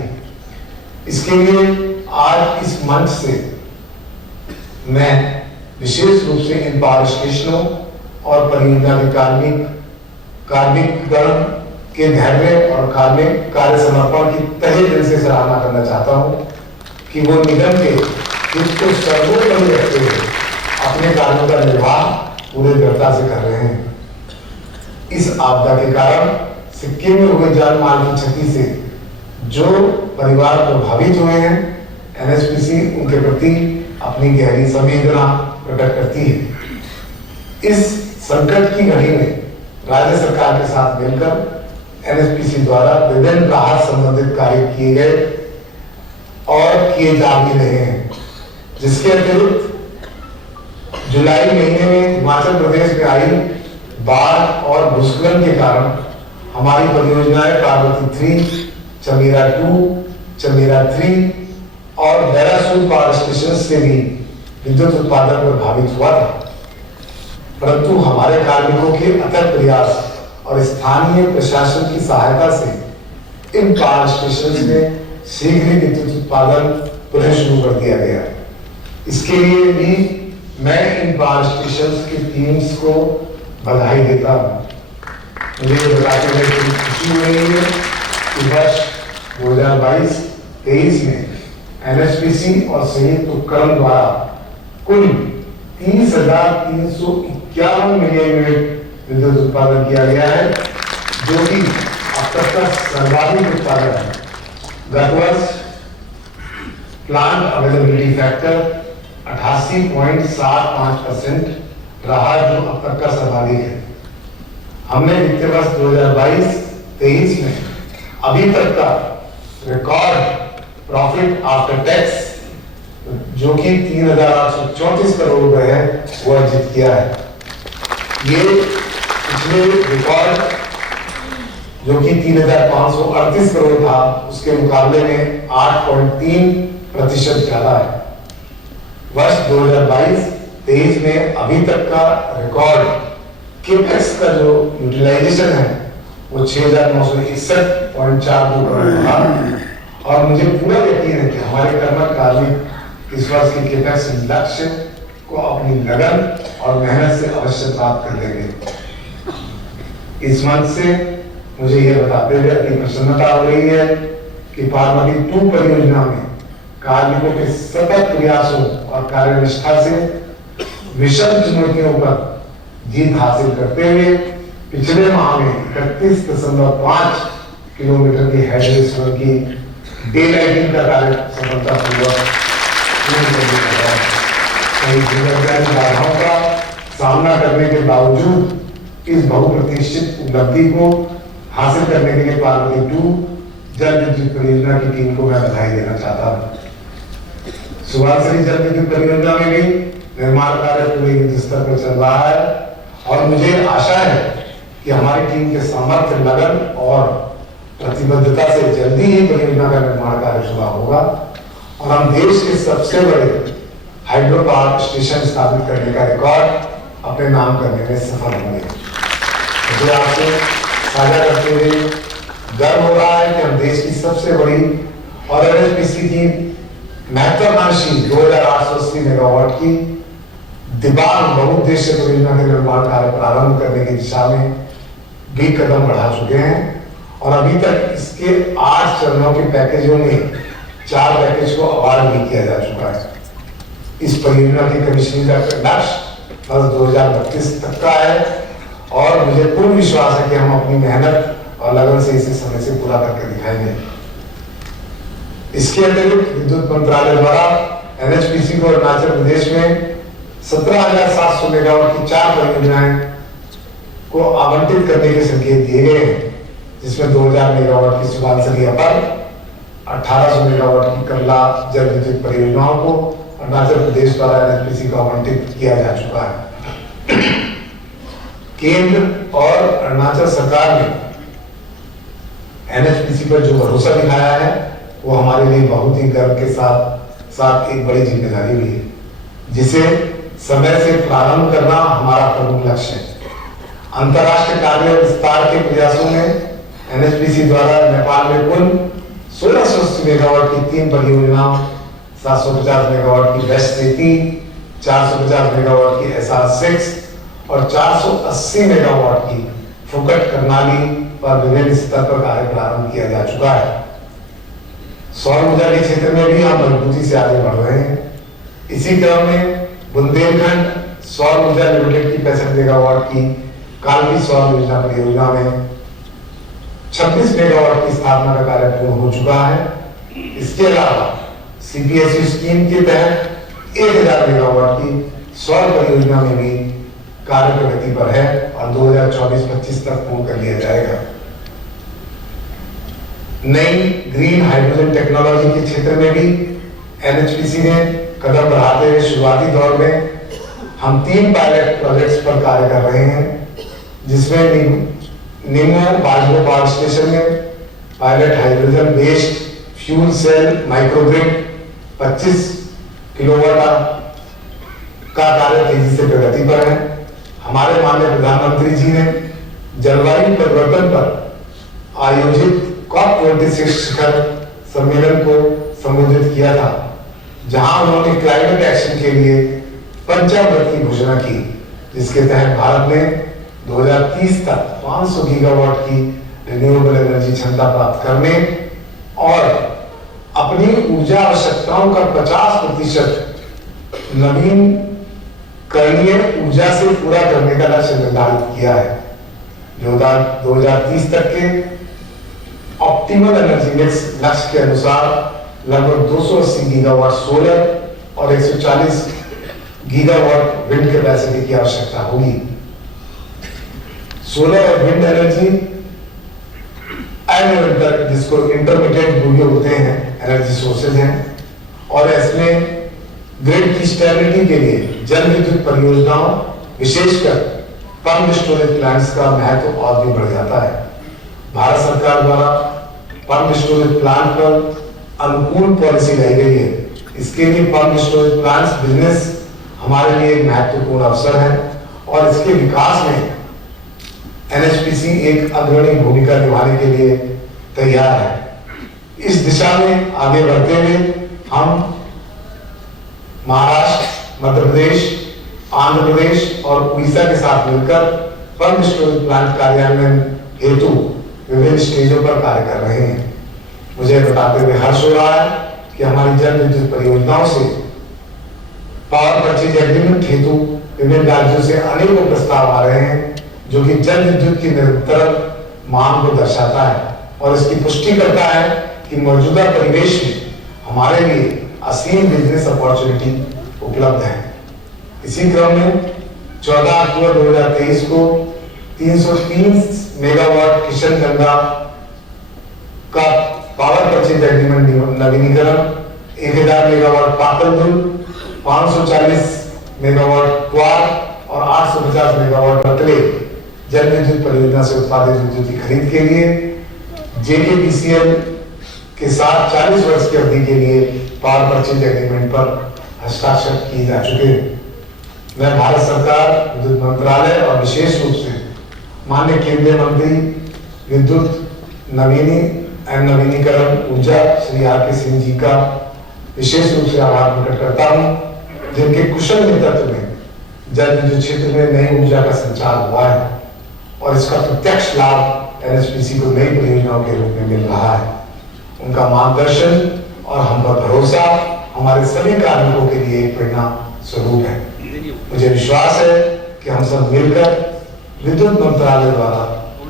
इसके लिए आज इस मंच से मैं विशेष रूप से इन पावर स्टेशनों और परियोजना के कार्मिकगण के धैर्य और कार्य समर्पण की तहे दिल से सराहना करना चाहता हूं कि वो निगम के हित को सर्वोपरि रखते हुए अपने कार्यों का निर्वाह पूरे दृढ़ता से कर रहे हैं। इस आपदा के कारण सिक्किम में हुए जान माल की क्षति से जो परिवार प्रभावित हुए हैं, NHPC उनके प्रति अपनी गहरी संवेदना प्रकट करती है। इस संकट की घड़ी में राज्य सरकार के साथ मिलकर NHPC द्वारा विभिन्न राहत संबंधित कार्य किए गए और किए जा भी रहे हैं, जिसके अतिरिक्त जुलाई महीने में हिमाचल प्रदेश में आई बाढ़ और भूस्खलन के कारण हमारी परियोजनाएं पार्वती 3, चमेरा 2, चमेरा 3 और देहरादून पावर स्टेशन से भी विद्युत उत्पादन प्रभावित हुआ था, परंतु हमारे कार्मिकों के अथक प्रयास और स्थानीय प्रशासन की सहायता से इन पावर स्टेशन में शीघ्र ही विद्युत उत्पादन पुनः शुरू कर दिया गया। इसके लिए भी मैं इन पावर स्टेशन की टीम्स को बधाई देता हूँ। मुझे बताते हुए खुशी हो रही है कि वर्ष 2022-23 में NHPC और संयुक्त उपक्रम द्वारा कुल 30,351 मिलियन यूनिट विद्युत उत्पादन किया गया है, जो कि अब तक का सर्वाधिक उत्पादन है। गत वर्ष प्लांट अवेलेबिलिटी फैक्टर 88.75% रहा, जो अब तक का सर्वाधिक है। हमने वित्तीय वर्ष 2022-23 में अभी तक का रिकॉर्ड प्रॉफिट आफ्टर टैक्स, जो कि 3,834 करोड़ रुपए है, वो अर्जित किया है। ये पिछले रिकॉर्ड जो कि 3,538 करोड़ था, उसके मुकाबले में 8.3% ज्यादा है। वर्ष 2022-23 में अभी तक का रिकॉर्ड केपेक्स का जो यूटिलाइजेशन है वो 6,961.42 करोड़ था और मुझे पूरा यकीन है कि हमारे कर्मठ कार्मिक इस वर्ष के केपेक्स लक्ष्य को अपनी लगन और मेहनत से अवश्य प्राप्त कर लेंगे। इस मंच से मुझे यह बताते हुए अपनी प्रसन्नता हो रही है कि पार्वती 2 परियोजना में कार्मिकों के सतत प्रयासों और कार्यनिष्ठा से विषम चुनौतियों पर जीत हासिल करते हुए पिछले माह में 31.5 किलोमीटर की हाईवे स्वर की डे लाइटिंग का कार्य सफलतापूर्वक पूर्ण कर दिया गया। कई जीवनदायी बाधाओं का सामना करने के बावजूद इस बहुप्रतीक्षित उपलब्धि को हासिल करने के लिए पार्वती 2 जल विद्युत परियोजना की टीम को मैं बधाई देना चाहता हूँ। सुभाषरी जल विद्युत परियोजना में भी निर्माण कार्य पूरे युद्ध स्तर पर चल रहा है और मुझे आशा है कि हमारी टीम के सामर्थ्य, लगन और प्रतिबद्धता से जल्दी ही परियोजना का निर्माण कार्य शुरू होगा और हम देश के सबसे बड़े हाइड्रो पावर स्टेशन स्थापित करने का रिकॉर्ड अपने नाम करने में सफल होंगे। मुझे आपसे साझा करते हुए गर्व हो रहा है कि हम देश की सबसे बड़ी और एनएचपीसी की महत्वाकांक्षी 2880 मेगावाट की दिबांग बहुउद्देश्य परियोजना के निर्माण कार्य प्रारंभ करने की दिशा में भी कदम बढ़ा चुके हैं और अभी तक इसके 8 चरणों के पैकेजों में 4 पैकेज को अवार्ड भी किया जा चुका है। इस परियोजना की कमीशनिंग का लक्ष्य वर्ष 2032 तक का है और मुझे पूर्ण विश्वास है कि हम अपनी मेहनत और लगन से इसे समय से पूरा करके दिखाएंगे। इसके अतिरिक्त विद्युत मंत्रालय द्वारा एनएचपीसी को अरुणाचल प्रदेश में 17,700 मेगावाट की 4 परियोजनाएं को आवंटित करने के संकेत दिए गए हैं, जिसमें 2000 मेगावाट की सुबनसिरी अपर, 1800 मेगावाट की कमला जल विद्युत परियोजनाओं को अरुणाचल प्रदेश द्वारा एनएचपीसी को आवंटित किया जा चुका है। केंद्र और अरुणाचल सरकार ने एनएचपीसी पर जो भरोसा दिखाया है वो हमारे लिए बहुत ही गर्व के साथ साथ एक बड़ी जिम्मेदारी भी है, जिसे समय से प्रारंभ करना हमारा प्रमुख लक्ष्य है। अंतरराष्ट्रीय कार्य विस्तार के प्रयासों में एनएचपीसी द्वारा नेपाल में कुल 1680 मेगावाट की 3 परियोजनाओं, 750 मेगावाट की वेस्ट सेती, 450 मेगावाट की SR6 और 480 मेगावाट की फुकट करनाली पर विभिन्न स्तर पर कार्य प्रारंभ किया जा चुका है। सौर ऊर्जा के क्षेत्र में भी हम मजबूती से आगे बढ़ रहे हैं। इसी क्रम में बुंदेलखंड सौर ऊर्जा लिमिटेड की 65 मेगावाट की कालपी सौर ऊर्जा परियोजना में 26 मेगावाट की स्थापना का कार्य पूर्ण हो चुका है। इसके अलावा सीपीएसयू स्कीम के तहत 1000 मेगावाट की सौर परियोजना में भी कार्य प्रगति पर है और 2024-25 तक पूर्ण कर लिया जाएगा। नई ग्रीन हाइड्रोजन टेक्नोलॉजी के क्षेत्र में भी एनएचपीसी ने कदम बढ़ाते हुए शुरुआती दौर में हम 3 पायलट प्रोजेक्ट्स पर कार्य कर रहे हैं, जिसमें निम्न बाजू पावर स्टेशन में pilot hydrogen based fuel cell microgrid 25 kilowatt का कार्य तेजी से प्रगति पर है। हमारे माननीय प्रधानमंत्री जी ने जलवायु परिवर्तन पर आयोजित COP26 शिखर सम्मेलन को संबोधित किया था, जहां उन्होंने क्लाइमेट एक्शन के लिए पंचवर्ती की घोषणा की, जिसके तहत भारत ने 2030 तक 500 गीगावाट की रिन्यूएबल एनर्जी क्षमता प्राप्त करने और अपनी ऊर्जा आवश्यकताओं का 50% नवीन करणीय ऊर्जा से पूरा करने का लक्ष्य निर्धारित किया है। 2030 तक के ऑप्टिमल एनर्जी मिक्स लक्ष्य के अनुसार लगभग 280 गीगावाट सोलर और 140 गीगावाट विंड कैपेसिटी की आवश्यकता होगी। सोलर और विंड एनर्जी जिसको इंटरमीडिएट ध्रुवीय होते हैं एनर्जी सोर्सेज हैं और इसमें ग्रिड की स्टेबिलिटी के लिए जल विद्युत परियोजनाओं विशेषकर पंप स्टोरेज प्लांट्स का महत्व और भी बढ़ जाता है। भारत सरकार द्वारा पंप स्टोरेज प्लांट पर अनुकूल पॉलिसी लाई गई है। इसके लिए पंप स्टोरेज प्लांट्स बिजनेस हमारे लिए एक महत्वपूर्ण अवसर है और इसके विकास में एनएचपीसी एक अग्रणी भूमिका निभाने के लिए तैयार है। इस दिशा में आगे बढ़ते हुए हम महाराष्ट्र, मध्य प्रदेश, आंध्र प्रदेश और उड़ीसा के साथ मिलकर पंप स्टोरेज प्लांट कार्यान्वयन हेतु विभिन्न स्टेजों पर कार्य कर रहे हैं। मुझे बताते हुए हर्ष हो रहा है कि हमारी जल विद्युत परियोजनाओं से पावर परचेज एग्रीमेंट हेतु विभिन्न राज्यों से अनेकों प्रस्ताव आ रहे हैं, जो कि जल विद्युत की निरंतर मांग को दर्शाता है और इसकी पुष्टि करता है कि मौजूदा परिवेश में हमारे लिए असीम बिजनेस अपॉर्चुनिटी उपलब्ध है। इसी क्रम में 14 अक्टूबर 2023 को 330 मेगावाट किशनगंगा का पावर परचेज एग्रीमेंट नवीनीकरण 1000 मेगावाट पातलपुर, 540 मेगावाट क्वार और 850 मेगावाट रतले जल विद्युत परियोजना से उत्पादित विद्युत की खरीद के लिए JKPCL के साथ 40 वर्ष की अवधि के लिए पावर परचेज एग्रीमेंट पर हस्ताक्षर किए जा चुके हैं। मैं भारत सरकार विद्युत मंत्रालय और विशेष रूप से माननीय केंद्रीय मंत्री विद्युत नवीनीकरण ऊर्जा श्री RK सिंह जी का विशेष रूप से आभार प्रकट करता हूं, जिनके कुशल नेतृत्व में जल विद्युत क्षेत्र में नई ऊर्जा का संचार हुआ है और इसका प्रत्यक्ष लाभ NHPC को नई परियोजनाओं के रूप में मिल रहा है। उनका मार्गदर्शन और हम पर भरोसा हमारे सभी कार्मिकों के लिए एक प्रेरणा स्वरूप है। मुझे विश्वास है कि हम सब मिलकर विद्युत मंत्रालय द्वारा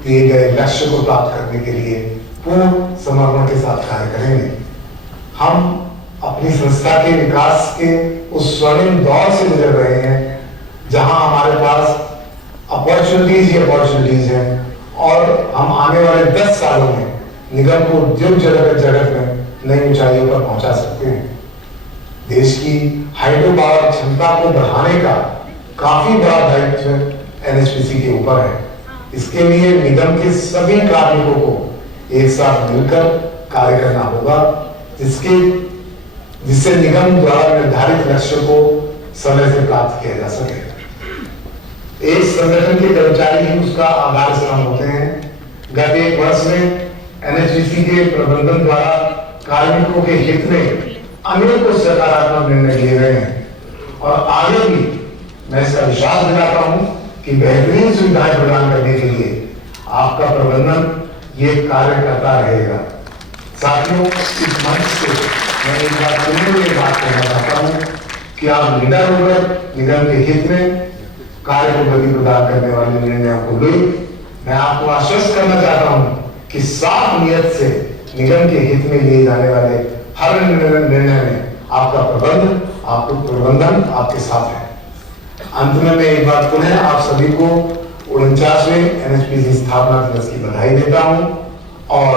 दिए गए लक्ष्य को प्राप्त करने के लिए पूर्ण समर्पण के साथ कार्य करेंगे। हम अपनी संस्था के विकास के उस स्वर्णिम दौर से गुजर रहे हैं जहां हमारे पास अपॉर्चुनिटीज ही अपॉर्चुनिटीज हैं और हम आने वाले 10 सालों में निगम को उद्योग जगत में नई ऊंचाइयों पर पहुंचा सकते हैं। देश की हाइड्रो पावर क्षमता को बढ़ाने का काफी बड़ा दायित्व NHPC के ऊपर है। इसके लिए निगम के सभी कार्मिकों को एक साथ मिलकर कार्य करना होगा, जिससे निगम द्वारा निर्धारित लक्ष्य को समय से प्राप्त किया जा सके। एक संगठन के कर्मचारी ही उसका आधार स्तंभ होते हैं। गत 1 वर्ष में NHPC के प्रबंधन द्वारा कार्मिकों के हित में अनेकों सकारात्मक निर्णय लिए गए हैं और आगे भी मैं इसका विश्वास दिलाता हूं कि बेहतरीन सुविधाएं प्रदान करने के लिए आपका प्रबंधन ये कार्य करता रहेगा। साथियों, इस मंच से मैं एक बार फिर ये बात कहना चाहता हूं कि आप निडर होकर निगम के हित में कार्य को गति प्रदान करने वाले निर्णयों को लो। मैं आपको आश्वस्त करना चाहता हूं कि साफ नियत से निगम के हित में लिए जाने वाले हर निर्णय में आपका प्रबंधन आपके साथ है। अंत में मैं एक बात पुनः आप सभी को 49वें NHPC स्थापना दिवस की बधाई देता हूं और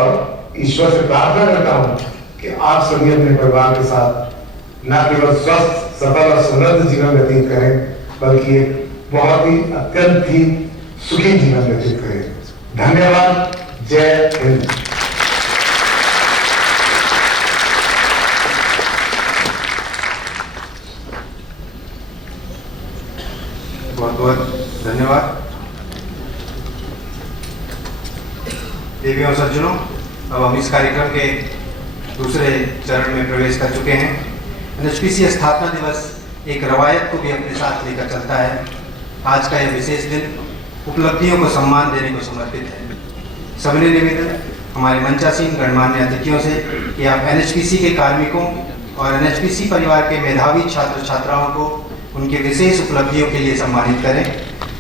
ईश्वर से प्रार्थना करता हूं कि आप सभी अपने परिवार के साथ न केवल स्वस्थ, सफल और समृद्ध जीवन व्यतीत करें, बल्कि एक बहुत ही अत्यंत ही सुखी जीवन व्यतीत करें। धन्यवाद। जय हिंद। बहुत बहुत धन्यवाद। देवियों और सज्जनों, अब हम इस कार्यक्रम के दूसरे चरण में प्रवेश कर चुके हैं। NHPC स्थापना दिवस एक रवायत को भी अपने साथ लेकर चलता है। आज का यह विशेष दिन उपलब्धियों को सम्मान देने को समर्पित है। सबने निवेदन हमारे मंचासीन गणमान्य अतिथियों से कि आप NHPC के कार्मिकों और NHPC परिवार के मेधावी छात्र छात्राओं को उनके विशेष उपलब्धियों के लिए सम्मानित करें।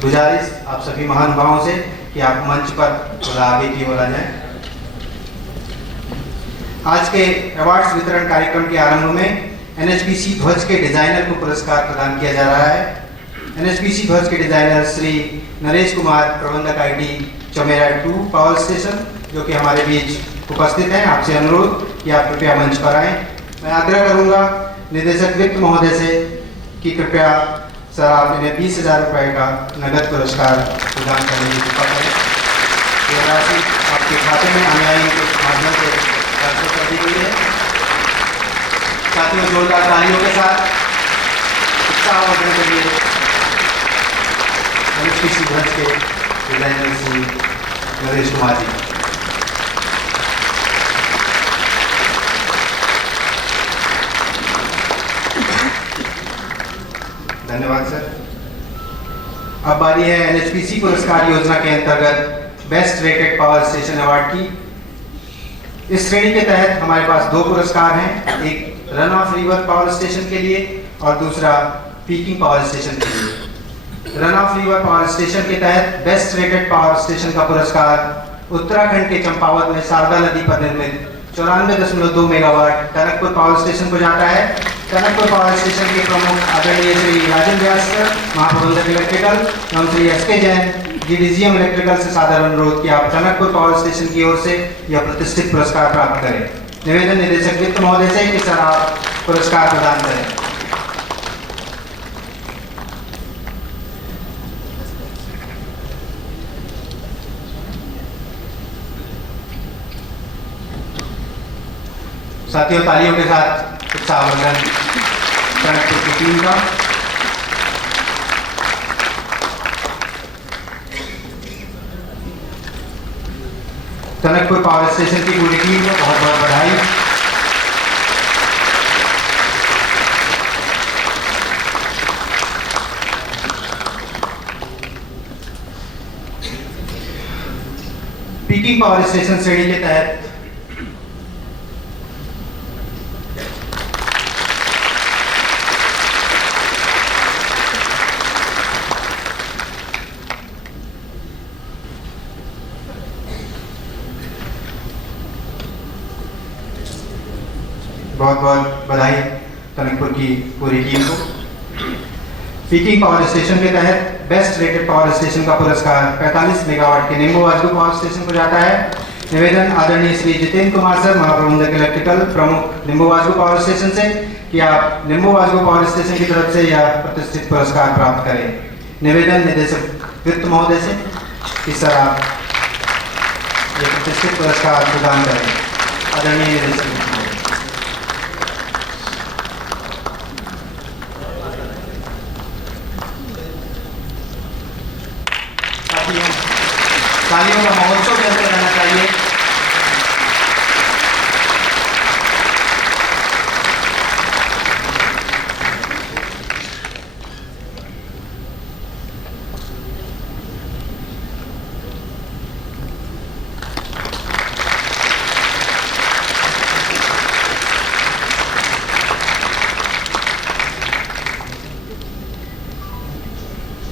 गुजारिश आप सभी महानुभावों से कि आप मंच पर थोड़ा आगे की ओर आ जाएं। आज के अवार्ड्स वितरण कार्यक्रम के आरंभ में NHPC ध्वज के डिजाइनर को पुरस्कार प्रदान किया जा रहा है। NHPC ध्वज के डिजाइनर श्री नरेश कुमार, प्रबंधक IT चमेरा 2 पावर स्टेशन, जो कि हमारे बीच उपस्थित हैं। आपसे अनुरोध कि आप कृपया मंच पर आएं। मैं आग्रह करूंगा निदेशक वित्त महोदय से कि कृपया सर आप इन्हें 20,000 रुपये का नगद पुरस्कार प्रदान करने की कृपा करें। यह राशि आपके खाते में अनुयायियों के माध्यम से ट्रांसफर कर दी गई है। साथियों, जोरदार तालियों के साथ उत्साहवर्धन के लिए NHPC ध्वज के डिजाइनर श्री नरेश कुमार जी। धन्यवाद सर। अब बारी है NHPC पुरस्कार योजना के अंतर्गत best rated power station award की। इस श्रेणी के तहत हमारे पास 2 पुरस्कार हैं, एक run of river power station के लिए और दूसरा पीकिंग पावर स्टेशन के लिए। Run of river power station के तहत बेस्ट रेटेड पावर स्टेशन का पुरस्कार उत्तराखंड के चंपावत में शारदा नदी पर निर्मित 94.2 मेगावाट टनकपुर पावर स्टेशन को जाता है। टनकपुर पावर स्टेशन के प्रमुख आदरणीय श्री राजेंद्र व्यास सर, महाप्रबंधक इलेक्ट्रिकल, एवं Shri SK Jain, DDGM electrical से सादर अनुरोध कि आप टनकपुर पावर स्टेशन की ओर से यह प्रतिष्ठित पुरस्कार प्राप्त करें। निवेदन निदेशक वित्त महोदय से कि सर आप पुरस्कार प्रदान करें। साथियों, तालियों के साथ उत्साहवर्धन टनकपुर की टीम का। टनकपुर पावर स्टेशन की पूरी टीम को बहुत बहुत बधाई। पीकिंग पावर स्टेशन श्रेणी के तहत बहुत बहुत बधाई टनकपुर की पूरी टीम को। पीकिंग पावर स्टेशन के तहत बेस्ट रेटेड पावर स्टेशन का पुरस्कार 45 मेगावाट के निम्बू वाजगू पावर स्टेशन को जाता है। निवेदन आदरणीय श्री जितेंद्र कुमार सर, महाप्रबंधक इलेक्ट्रिकल, प्रमुख निम्बू वाजगू पावर स्टेशन से कि आप निम्बू वाजगू पावर स्टेशन की तरफ से यह प्रतिष्ठित पुरस्कार प्राप्त करें। निवेदन निदेशक वित्त महोदय से कि सर आप ये प्रतिष्ठित पुरस्कार प्रदान करें। आदरणीय निदेशक वित्त महोदय। तालियों का महोत्सव चलते रहना चाहिए।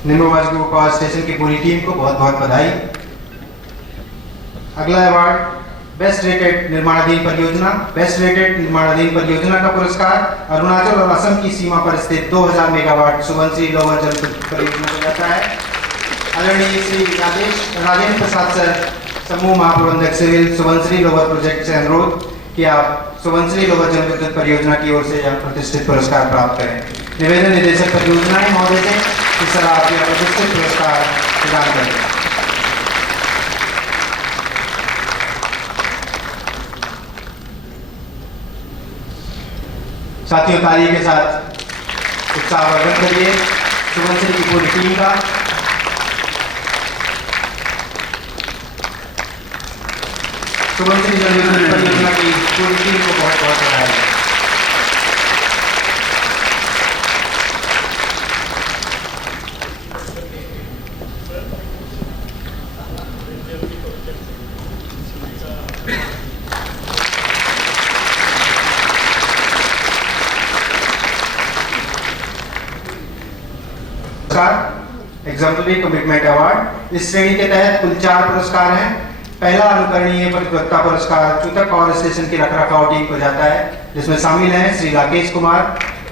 निम्बू वाजगू पावर स्टेशन की पूरी टीम को बहुत बहुत बधाई। अगला अवार्ड बेस्ट रेटेड निर्माणाधीन परियोजना। बेस्ट रेटेड निर्माणाधीन परियोजना का पुरस्कार अरुणाचल और असम की सीमा पर स्थित 2000 मेगावाट सुबनसिरी लोअर जल परियोजना को जाता है। आदरणीय श्री राजेंद्र प्रसाद सर, समूह महाप्रबंधक सिविल, सुबनसिरी लोअर प्रोजेक्ट से अनुरोध कि आप सुबनसिरी लोअर जल विद्युत परियोजना की ओर से यह प्रतिष्ठित पुरस्कार प्राप्त करें। निवेदन निदेशक परियोजनाएं महोदय से कि सर आप यह प्रतिष्ठित पुरस्कार प्रदान करें। साथियों, ताली के साथ उत्साहवर्धन करिए सुबनसिरी की पूरी टीम का। सुबनसिरी जल विद्युत परियोजना की पूरी टीम को बहुत बहुत बधाई। Exemplary commitment award. इस श्रेणी के तहत कुल 4 पुरस्कार हैं। पहला अनुकरणीय प्रतिबद्धता पुरस्कार चूतक पावर स्टेशन की रखरखाव टीम को जाता है, जिसमें शामिल हैं श्री राकेश कुमार,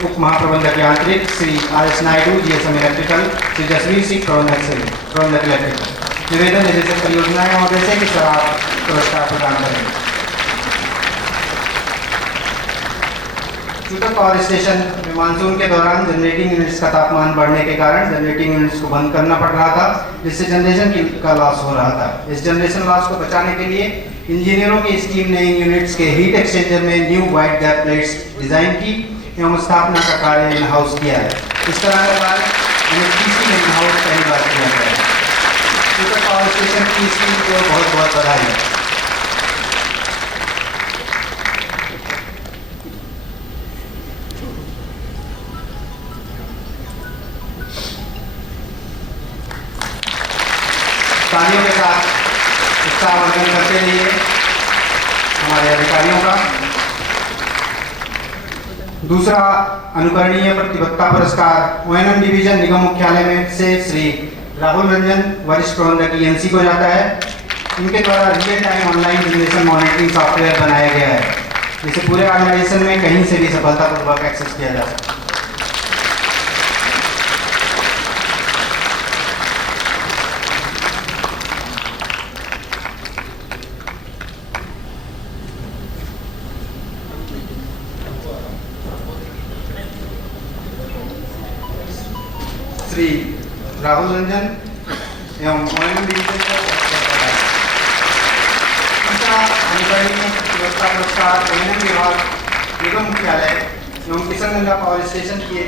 उप महाप्रबंधक यांत्रिक, Shri R S. Naidu, GSM electrical, Shri Jasvir Singh, प्रबंधक इलेक्ट्रिकल। निवेदन निदेशक परियोजनाएं महोदय से कि सर आप पुरस्कार प्रदान करें। चूतक पावर स्टेशन में मानसून के दौरान जनरेटिंग यूनिट्स का तापमान बढ़ने के कारण जनरेटिंग यूनिट्स को बंद करना पड़ रहा था, जिससे जनरेशन का लॉस हो रहा था। इस जनरेशन लॉस को बचाने के लिए इंजीनियरों की इस टीम ने इन यूनिट्स के हीट एक्सचेंजर में new wide gap plates design की एवं स्थापना का कार्य इन हाउस किया है। इस तरह का कार्य एनएचपीसी में इन हाउस पहली बार किया गया है। चूतक पावर स्टेशन की इस टीम को बहुत बहुत बधाई। तालियों के साथ उत्साहवर्धन करते रहिए हमारे अधिकारियों का। दूसरा अनुकरणीय प्रतिबद्धता पुरस्कार ओएनएम डिवीजन निगम मुख्यालय में से श्री राहुल रंजन, वरिष्ठ प्रबंधक ईएनसी को जाता है। इनके द्वारा real time online generation monitoring software बनाया गया है, जिसे पूरे ऑर्गेनाइजेशन में कहीं से भी सफलतापूर्वक एक्सेस किया जा सकता है। श्री राहुल रंजन एवं ONM डिवीजन को तीसरा अनुकरणीय प्रतिबद्धता पुरस्कार ONM विभाग निगम मुख्यालय एवं किशनगंगा पावर स्टेशन की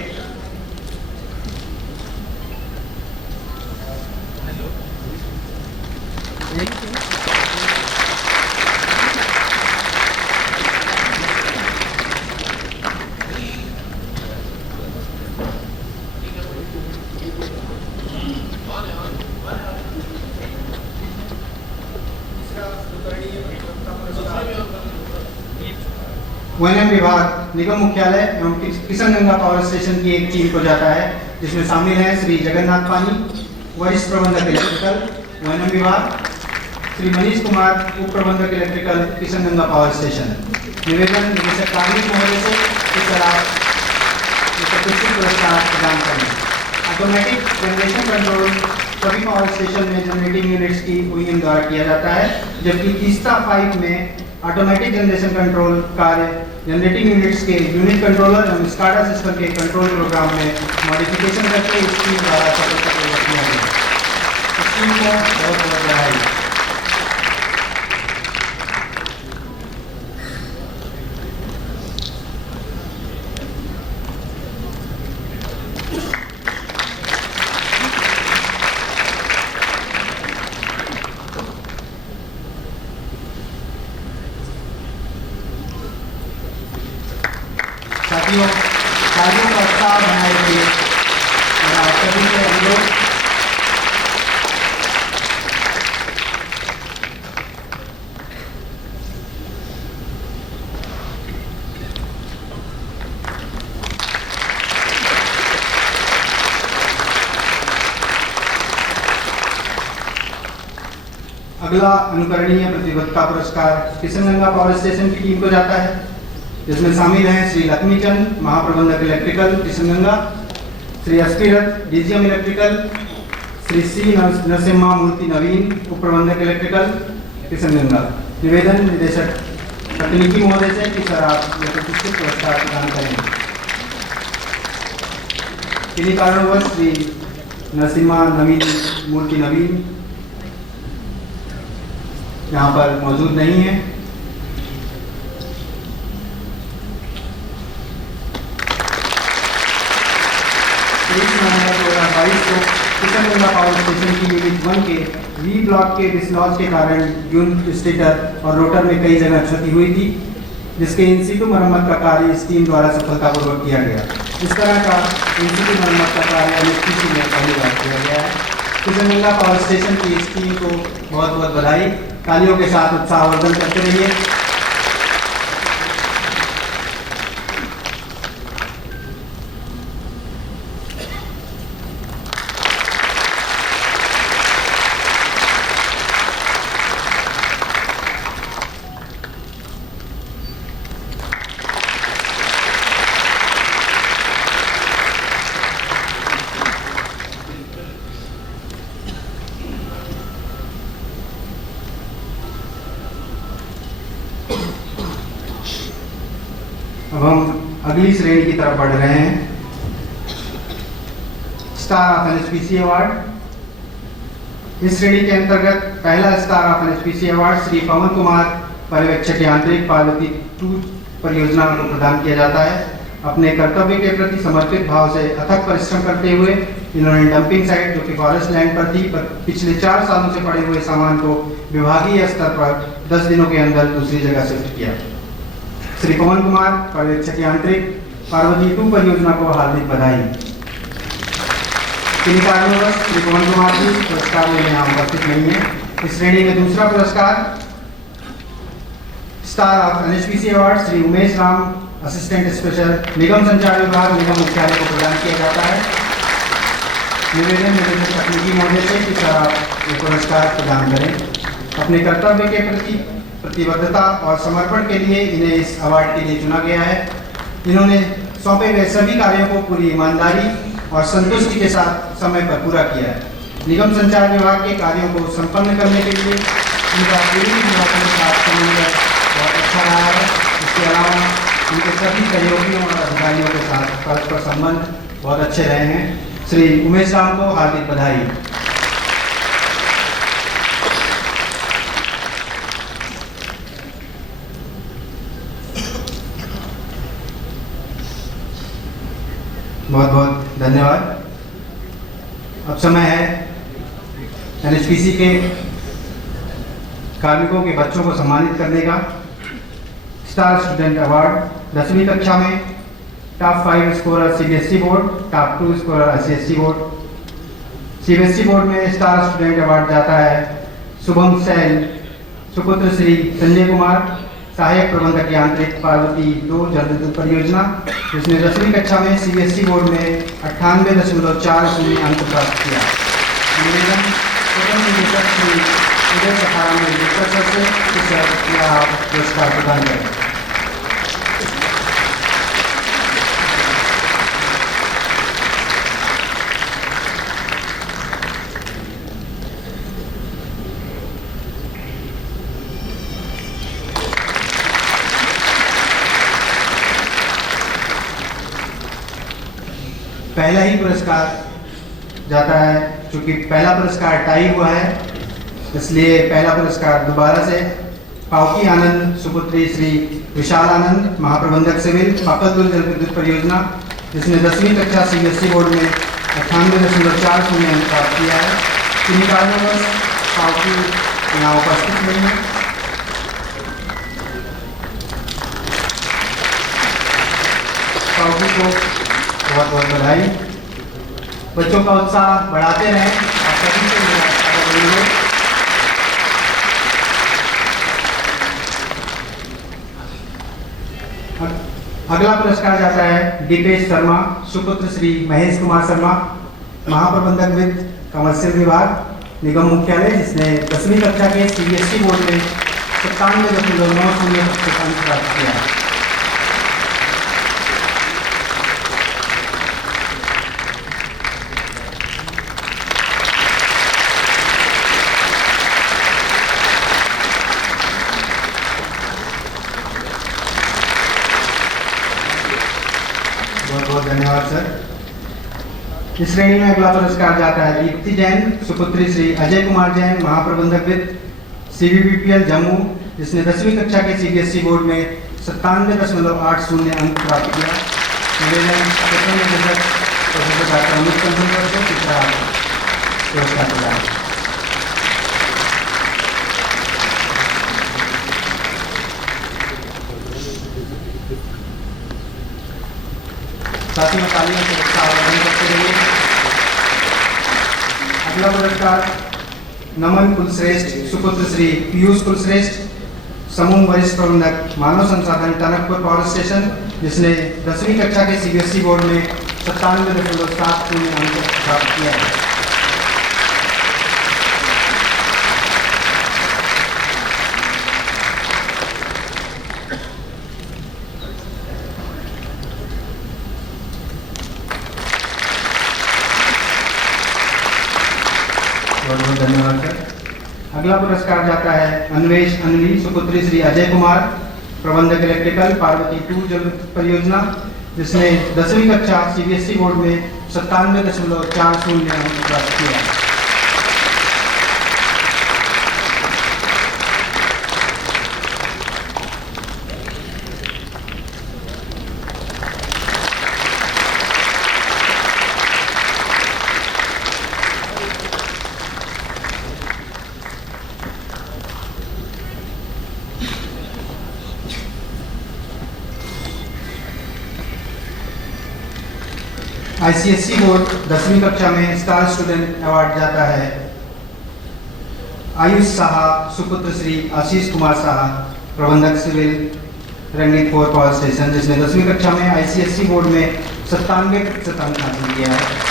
ONM विभाग निगम मुख्यालय एवं किशनगंगा पावर स्टेशन की एक टीम को जाता है, जिसमें शामिल हैं श्री जगन्नाथ पानी, वरिष्ठ प्रबंधक इलेक्ट्रिकल ONM विभाग, श्री मनीष कुमार, उप प्रबंधक इलेक्ट्रिकल किशनगंगा पावर स्टेशन। निवेदन निदेशक कार्मिक महोदय से इस तरह पुरस्कार प्रदान करें। ऑटोमेटिक जनरेशन कंट्रोल सभी पावर स्टेशन में जनरेटिंग यूनिट्स की OEM द्वारा किया जाता है, जबकि तीस्ता 5 में ऑटोमेटिक जनरेशन कंट्रोल कार्य जनरेटिंग यूनिट्स के यूनिट कंट्रोलर एवं स्काडा सिस्टम के कंट्रोल प्रोग्राम में मॉडिफिकेशन करके इस टीम द्वारा सफलतापूर्वक किया गया। इस टीम को बहुत बहुत बधाई। साथियों, कार्यों का उत्साह बनाए रखिए। मेरा आप सभी से अनुरोध अगला अनुकरणीय प्रतिबद्धता पुरस्कार किशनगंगा पावर स्टेशन की टीम को जाता है, जिसमें शामिल हैं श्री लक्ष्मीचंद, महाप्रबंधक इलेक्ट्रिकल किशनगंगा, श्री अस्पिरत DGM electrical, Shri C Narasimha Murthy Naveen, उप प्रबंधक इलेक्ट्रिकल किशनगंगा। निवेदन निदेशक तकनीकी महोदय से कि सर आप ये प्रतिष्ठित पुरस्कार प्रदान करें। किन्हीं कारणवश श्री नरसिम्हा नवीन मूर्ति नवीन यहाँ पर मौजूद नहीं है। 2022 को किशनगंगा पावर स्टेशन की यूनिट 1 के V ब्लॉक के डिसलॉज के कारण यूनिट स्टेटर और रोटर में कई जगह क्षति हुई थी, जिसके इन सीटू मरम्मत का कार्य इस टीम द्वारा सफलतापूर्वक किया गया। इस तरह का इन सीटू मरम्मत का कार्य NHPC में पहली बार किया गया है। किशनगंगा पावर स्टेशन की इस टीम को बहुत बहुत बधाई। तालियों के साथ उत्साहवर्धन करते रहिए। अब हम अगली श्रेणी की तरफ बढ़ रहे हैं। Star of NHPC award. इस श्रेणी के अंतर्गत पहला star of NHPC award Shri Pawan Kumar, पर्यवेक्षक यांत्रिक, पार्वती 2 परियोजना को प्रदान किया जाता है। अपने कर्तव्य के प्रति समर्पित भाव से अथक परिश्रम करते हुए इन्होंने डंपिंग साइट, जो कि फॉरेस्ट लैंड पर थी, पर पिछले 4 सालों से पड़े हुए सामान को विभागीय स्तर पर 10 दिनों के अंदर दूसरी जगह शिफ्ट किया। श्री पवन कुमार, पर्यवेक्षक यांत्रिक, पार्वती 2 परियोजना को हार्दिक बधाई। किन्हीं कारणवश श्री पवन कुमार जी पुरस्कार लेने यहाँ उपस्थित नहीं है। इस श्रेणी में दूसरा पुरस्कार star of NHPC award Shri Umesh Ram, assistant special, निगम संचार विभाग, निगम मुख्यालय को प्रदान किया जाता है। निवेदन निदेशक तकनीकी महोदय से कि सर आप ये पुरस्कार प्रदान करें। अपने कर्तव्य के प्रति प्रतिबद्धता और समर्पण के लिए इन्हें इस अवार्ड के लिए चुना गया है। इन्होंने सौंपे गए सभी कार्यों को पूरी ईमानदारी और संतुष्टि के साथ समय पर पूरा किया है। निगम संचार विभाग के कार्यों को संपन्न करने के लिए उनका पूरी विभाग के साथ समन्वय बहुत अच्छा रहा है। इसके अलावा उनके सभी सहयोगियों और अधिकारियों के साथ परस्पर संबंध बहुत अच्छे रहे हैं। श्री उमेश राम को हार्दिक बधाई। बहुत बहुत धन्यवाद। अब समय है एनएचपीसी के कार्मिकों के बच्चों को सम्मानित करने का। स्टार स्टूडेंट अवार्ड 10वीं कक्षा में top 5 scorer CBSE board, top 2 scorer ICSE board. CBSE board में स्टार स्टूडेंट अवार्ड जाता है शुभम सैन सुपुत्र श्री संजय कुमार, सहायक प्रबंधक यांत्रिक पार्वती 2 जल विद्युत परियोजना, जिसने 10वीं कक्षा में सीबीएसई बोर्ड में 98.40 अंक प्राप्त किया। निवेदन स्वतंत्र निदेशक श्री उदय सखाराम से पुरस्कार प्रदान करें। पहला ही पुरस्कार जाता है, चूंकि पहला पुरस्कार टाई हुआ है इसलिए पहला पुरस्कार दोबारा से पावकी आनंद सुपुत्री श्री विशाल आनंद, महाप्रबंधक सिविल, पाकलदुल जल विद्युत परियोजना, जिसने 10वीं कक्षा सीबीएसई बोर्ड में 98.40 अंक प्राप्त किया है। किन्हीं कारणवश पावकी यहाँ उपस्थित नहीं है। पावकी को बहुत बहुत बधाई। बच्चों का उत्साह बढ़ाते रहें। आप सभी से मेरा अगला पुरस्कार जाता है दीपेश शर्मा सुपुत्र श्री महेश कुमार शर्मा, महाप्रबंधक वित्त कमर्शियल विभाग निगम मुख्यालय, जिसने 10वीं कक्षा के सीबीएसई बोर्ड में 97.90 अंक प्राप्त किया है। बहुत बहुत धन्यवाद सर। इस श्रेणी में अगला पुरस्कार जाता है दीप्ति जैन सुपुत्री श्री अजय कुमार जैन, महाप्रबंधक वित्त सीबीबीपीएल जम्मू, जिसने 10वीं कक्षा के सीबीएसई बोर्ड में 97.80 अंक प्राप्त किया। निवेदन प्रोफेसर डॉक्टर अमित कंसलकर को पुरस्कार प्रदान। साथ ही में तालियों से उत्साहवर्धन करते रहिए। अगला पुरस्कार नमन कुलश्रेष्ठ सुपुत्र श्री पीयूष कुलश्रेष्ठ, समूह वरिष्ठ प्रबंधक मानव संसाधन टनकपुर पावर स्टेशन, जिसने 10वीं कक्षा के सीबीएसई बोर्ड में 97.70 अंक प्राप्त किया है। बहुत बहुत धन्यवाद सर। अगला पुरस्कार जाता है अन्वेश अनवी सुपुत्री श्री अजय कुमार, प्रबंधक इलेक्ट्रिकल पार्वती 2 जल परियोजना, जिसने 10वीं कक्षा सीबीएसई बोर्ड में 97.40 अंक प्राप्त किया है। आईसीएसई बोर्ड 10वीं कक्षा में स्टार स्टूडेंट अवार्ड जाता है आयुष साहा सुपुत्र श्री आशीष कुमार साहा, प्रबंधक सिविल रंगीत 4 पावर स्टेशन, जिसने 10वीं कक्षा में आईसीएसई बोर्ड में 97% अंक हासिल किया है।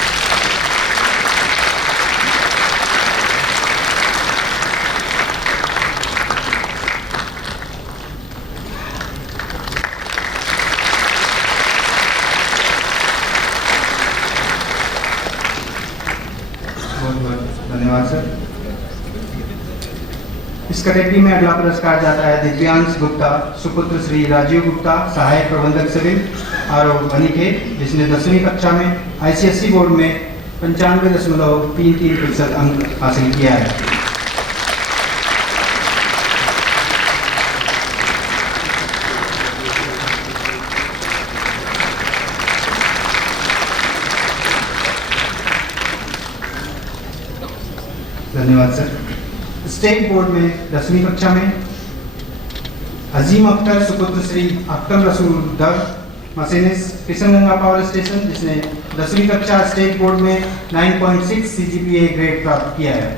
धन्यवाद सर। इस कैटेगरी में अगला पुरस्कार जाता है दिव्यांश गुप्ता सुपुत्र श्री राजीव गुप्ता, सहायक प्रबंधक सिविल आरओ बनीखेत, जिसने 10वीं कक्षा में आईसीएसई बोर्ड में 95.33% अंक हासिल किया है। धन्यवाद सर। स्टेट बोर्ड में 10वीं कक्षा में अजीम अख्तर सुपुत्र श्री अख्तर रसूल दर मशीनिस्ट किशनगंगा पावर स्टेशन, जिसने 10वीं कक्षा स्टेट बोर्ड में 9.6 CGPA ग्रेड प्राप्त किया है।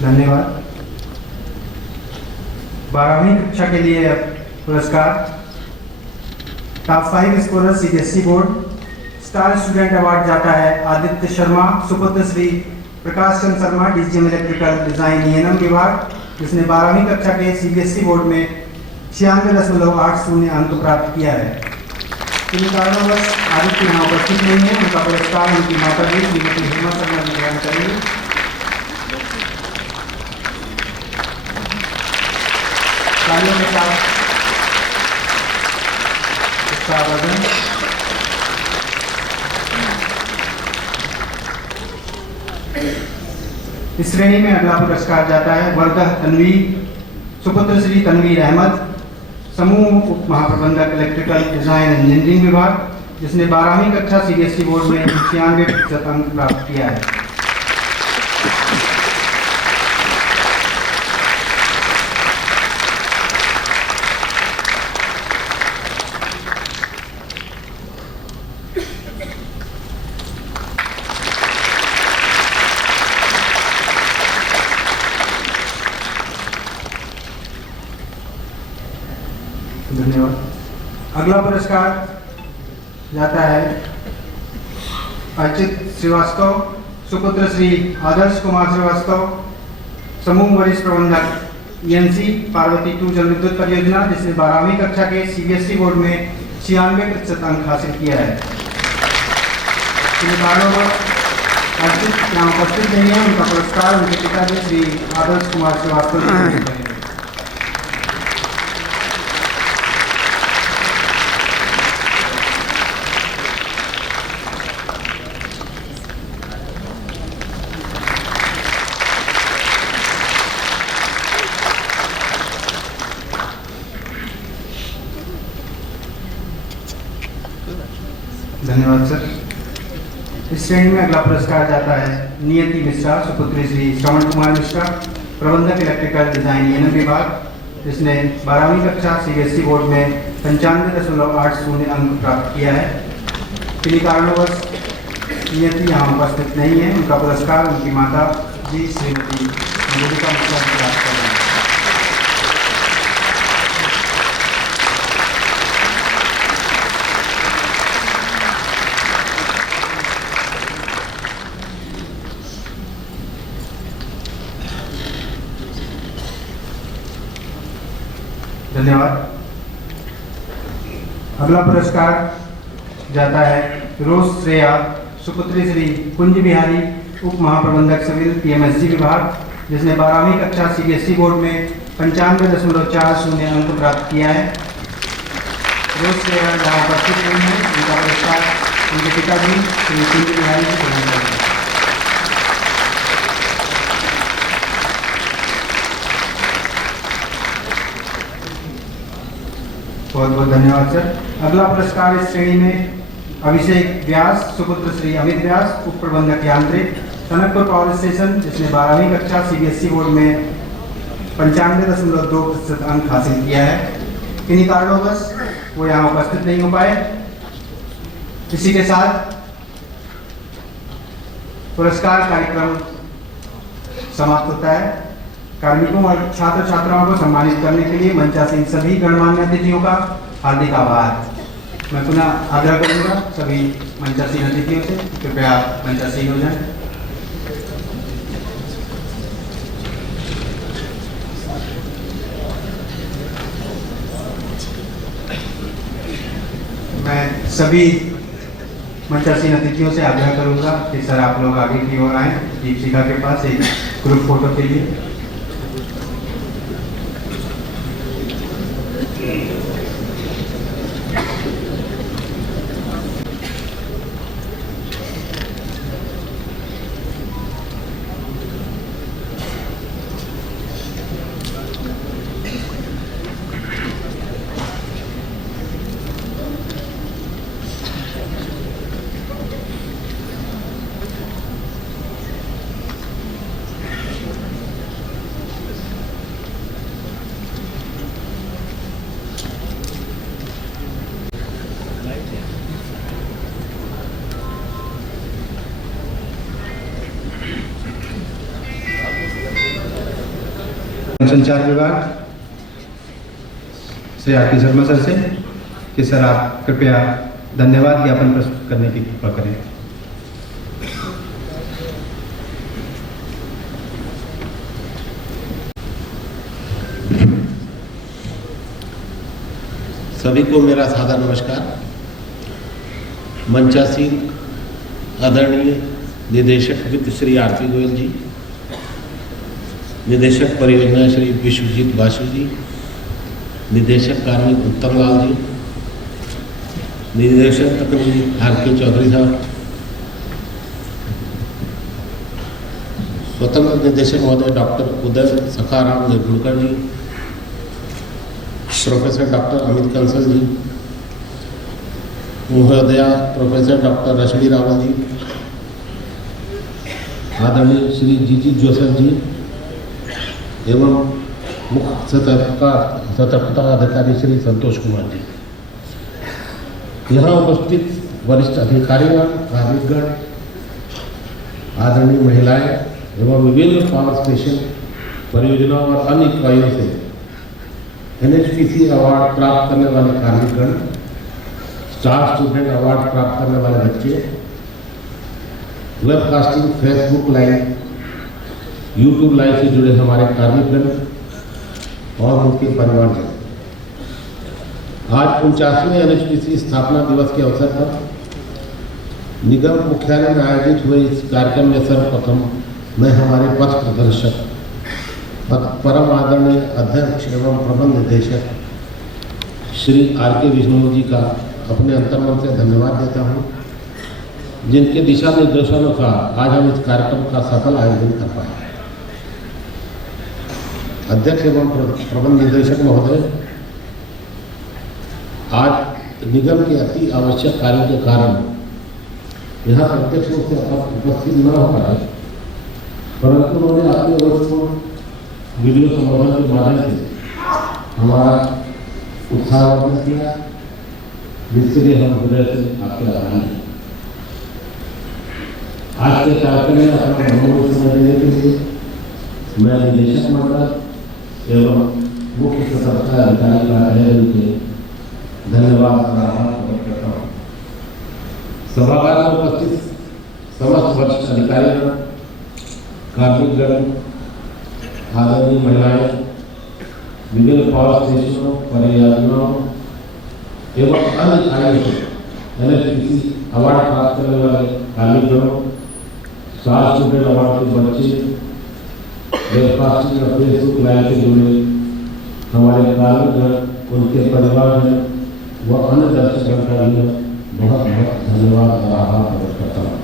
धन्यवाद। 12वीं कक्षा के लिए पुरस्कार top 5 scorer CBSE board star student award जाता है आदित्य शर्मा सुपुत्र Shri Prakash Chandra Sharma DGM electrical design ENM विभाग, जिसने 12वीं कक्षा के CBSE बोर्ड में 96.80 अंक प्राप्त किया है। इन कारणवश आदित्य यहाँ उपस्थित नहीं है। उनका पुरस्कार उनकी माता जी श्रीमती हेमा शर्मा जी ग्रहण करेंगे। तालियों के साथ इसका आवेदन। इस श्रेणी में अगला पुरस्कार जाता है वर्गह तनवीर सुपुत्र श्री तनवीर अहमद समूह उप महाप्रबंधक इलेक्ट्रिकल डिजाइन इंजीनियरिंग विभाग, जिसने 12वीं कक्षा CBSE बोर्ड में 96% अंक प्राप्त किया है। धन्यवाद। अगला पुरस्कार जाता है अर्चित श्रीवास्तव सुपुत्र श्री आदर्श कुमार श्रीवास्तव समूह वरिष्ठ प्रबंधक ENC पार्वती 2 जल विद्युत परियोजना, जिसने 12वीं कक्षा के CBSE बोर्ड में 96% अंक हासिल किया है। इन कारणों अर्चित यहाँ उपस्थित नहीं है। उनका पुरस्कार उनके पिताजी श्री आदर्श कुमार श्रीवास्तव जी को धन्यवाद सर। इस श्रेणी में अगला पुरस्कार जाता है नियति मिश्रा सुपुत्री श्री श्रवण कुमार मिश्रा प्रबंधक इलेक्ट्रिकल डिजाइन ENM विभाग, जिसने 12वीं कक्षा CBSE बोर्ड में 95.80 अंक प्राप्त किया है। किन्हीं कारणवश नियति यहाँ उपस्थित नहीं है। उनका पुरस्कार उनकी माता जी श्रीमती मधुलिका मिश्रा प्राप्त कर रहे हैं। धन्यवाद। अगला पुरस्कार जाता है रोज श्रेया सुपुत्री श्री कुंज बिहारी उप महाप्रबंधक सिविल PMSG विभाग, जिसने 12वीं कक्षा CBSE बोर्ड में 95.40 अंक प्राप्त किया है। रोज श्रेया जहाँ उपस्थित नहीं है। उनका पुरस्कार उनके पिताजी श्री कुंज बिहारी को प्रदान करेंगे। बहुत बहुत धन्यवाद सर। अगला पुरस्कार इस श्रेणी में अभिषेक व्यास सुपुत्र श्री अमित व्यास उप प्रबंधक यांत्रिक टनकपुर पावर स्टेशन, जिसने 12वीं कक्षा CBSE बोर्ड में 95.2% अंक हासिल किया है। किन्हीं कारणवश वो यहाँ उपस्थित नहीं हो पाए। इसी के साथ पुरस्कार कार्यक्रम समाप्त होता है। कार्मिकों और छात्र छात्राओं को सम्मानित करने के लिए मंचासीन सभी गणमान्य अतिथियों का हार्दिक आभार। मैं पुनः आग्रह करूंगा सभी मंचासीन अतिथियों से कृपया मंचासीन हो जाएं। सभी मंचासीन अतिथियों से आग्रह करूंगा कि सर आप लोग आगे की ओर आएं दीपशिखा के पास एक ग्रुप फोटो के लिए। संचार विभाग श्री आर.के. शर्मा सर से कि सर आप कृपया धन्यवाद ज्ञापन प्रस्तुत करने की कृपा करें। सभी को मेरा सादर नमस्कार। मंचासीन आदरणीय निदेशक वित्त श्री आरती गोयल जी, निदेशक परियोजना श्री विश्वजीत बासु जी, निदेशक कार्मिक उत्तम लाल जी, निदेशक तकनीकी आर.के. चौधरी साहब, स्वतंत्र निदेशक महोदय डॉक्टर उदय सखाराम निर्गुणकर जी, प्रोफेसर डॉक्टर अमित कंसल जी, महोदया प्रोफेसर डॉक्टर रश्मि रावल जी, आदरणीय श्री जी जोसेफ जी एवं मुख्य सतर्कता अधिकारी श्री संतोष कुमार जी, यहाँ उपस्थित वरिष्ठ अधिकारीगण, कार्मिकगण, आदरणीय महिलाएं एवं विभिन्न पावर स्टेशन परियोजनाओं और अन्य इकाइयों से NHPC अवार्ड प्राप्त करने वाले कार्मिकगण, स्टार स्टूडेंट अवार्ड प्राप्त करने वाले बच्चे, webcasting, Facebook live, YouTube live से जुड़े हमारे कार्मिकगण और उनके परिवारजन, आज 49वें NHPC स्थापना दिवस के अवसर पर निगम मुख्यालय में आयोजित हुए इस कार्यक्रम में सर्वप्रथम मैं हमारे पथ प्रदर्शक परम आदरणीय अध्यक्ष एवं प्रबंध निदेशक श्री आर.के. विष्णु जी का अपने अंतर्मन से धन्यवाद देता हूँ, जिनके दिशा निर्देशानुसार आज हम इस कार्यक्रम का सफल आयोजन कर पाए। अध्यक्ष एवं प्रबंध निदेशक महोदय, आज निगम के अति आवश्यक कार्यों के कारण यहाँ प्रत्यक्ष रूप से उपस्थित न हो पाए, परंतु उन्होंने अपने वर्ष को वीडियो संबोधन के माध्यम से हमारा उत्साहवर्धन किया, जिसके लिए हम हृदय से आपके आभारी हैं। आज के कार्यक्रम में अपना बहुमूल्य समय देने के लिए मैं निदेशक मंडल एवं मुख्य सतर्कता अधिकारी कार्यालय के धन्यवाद करता हूँ। सभागार में उपस्थित समस्त वरिष्ठ अधिकारीगण, कार्मिकगण, आदरणीय महिलाएं, विभिन्न पावर स्टेशनों, परियोजनाओं एवं अन्य इकाइयों से NHPC अवार्ड प्राप्त करने वाले कार्मिकगणों, स्टार स्टूडेंट अवार्ड के बच्चे, वेबकास्टिंग और फेसबुक लाइव से जुड़े हमारे कार्मिकगण, उनके परिवारजन व अन्य दर्शकों का भी बहुत बहुत धन्यवाद और आभार प्रकट करता हूँ।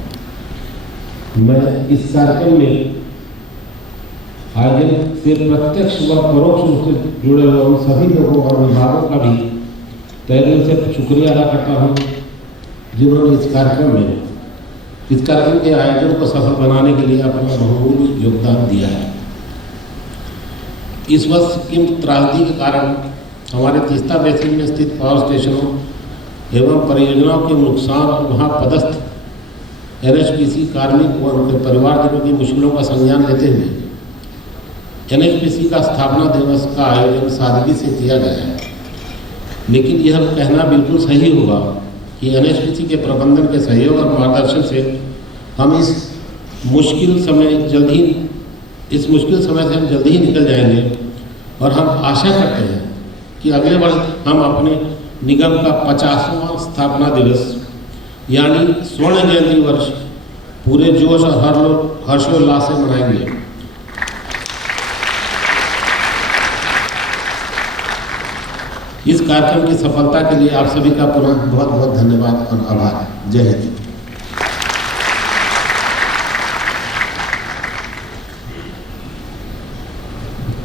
मैं इस कार्यक्रम में आयोजन से प्रत्यक्ष व परोक्ष रूप से जुड़े हुए उन सभी लोगों और विभागों का भी तहे दिल से शुक्रिया अदा करता हूँ, जिन्होंने इस कार्यक्रम के आयोजन को सफल बनाने के लिए अपना बहुमूल्य योगदान दिया है। इस वर्ष की त्रासदी के कारण हमारे तीस्ता बेसिन में स्थित पावर स्टेशनों एवं परियोजनाओं के नुकसान और वहाँ पदस्थ NHPC कार्मिक व उनके परिवारजनों की मुश्किलों का संज्ञान लेते हुए NHPC का स्थापना दिवस का आयोजन सादगी से किया गया है। लेकिन यह कहना बिल्कुल सही होगा कि NHPC के प्रबंधन के सहयोग और मार्गदर्शन से हम इस मुश्किल समय से हम जल्दी ही निकल जाएंगे और हम आशा करते हैं कि अगले वर्ष हम अपने निगम का 50वां स्थापना दिवस यानी स्वर्ण जयंती वर्ष पूरे जोश और हर्षोल्लास से मनाएंगे। इस कार्यक्रम की सफलता के लिए आप सभी का पुनः बहुत बहुत धन्यवाद और आभार। जय हिंद।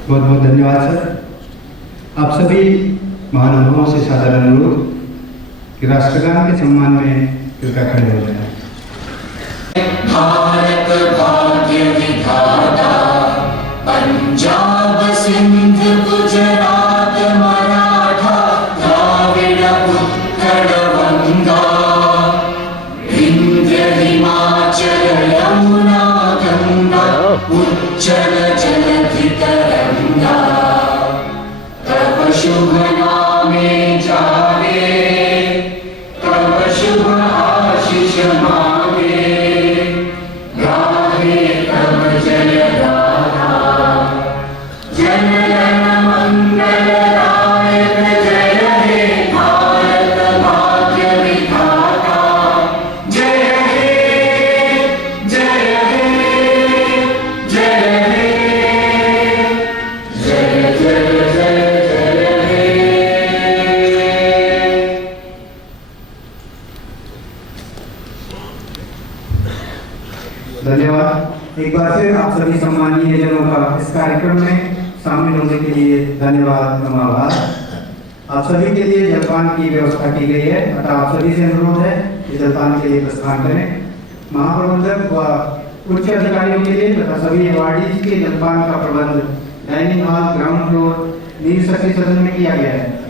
बहुत बहुत धन्यवाद सर। आप सभी महानुभावों से सादर अनुरोध कि राष्ट्रगान के सम्मान में कृपया खड़े हो जाएं। भारत भाग्य विधाता, पंजाब सिंध गुजरात मराठा द्राविड़ उत्कल गंगा, विंध्य हिमाचल यमुना गंगा उज्जल जलधि तरंगा, तब शुभ नामे जागे, तब शुभ आशीष मांगे, गाहे तब जय गाथा, जनगण मंगल दायक जय हे भारत भाग्य विधाता, जय हे जय हे जय हे जय जय जय हे। धन्यवाद। एक बार फिर आप सभी सम्मानीय जनों का इस कार्यक्रम में शामिल होने के लिए धन्यवाद एवं आभार। आप सभी के लिए जलपान की व्यवस्था की गई है, अतः आप सभी से अनुरोध है कि जलपान के लिए प्रस्थान करें। महाप्रबंधक व उच्च अधिकारियों के लिए तथा सभी अवार्डीज के जलपान का प्रबंध डाइनिंग हॉल ग्राउंड फ्लोर नील शक्ति सदन में किया गया है।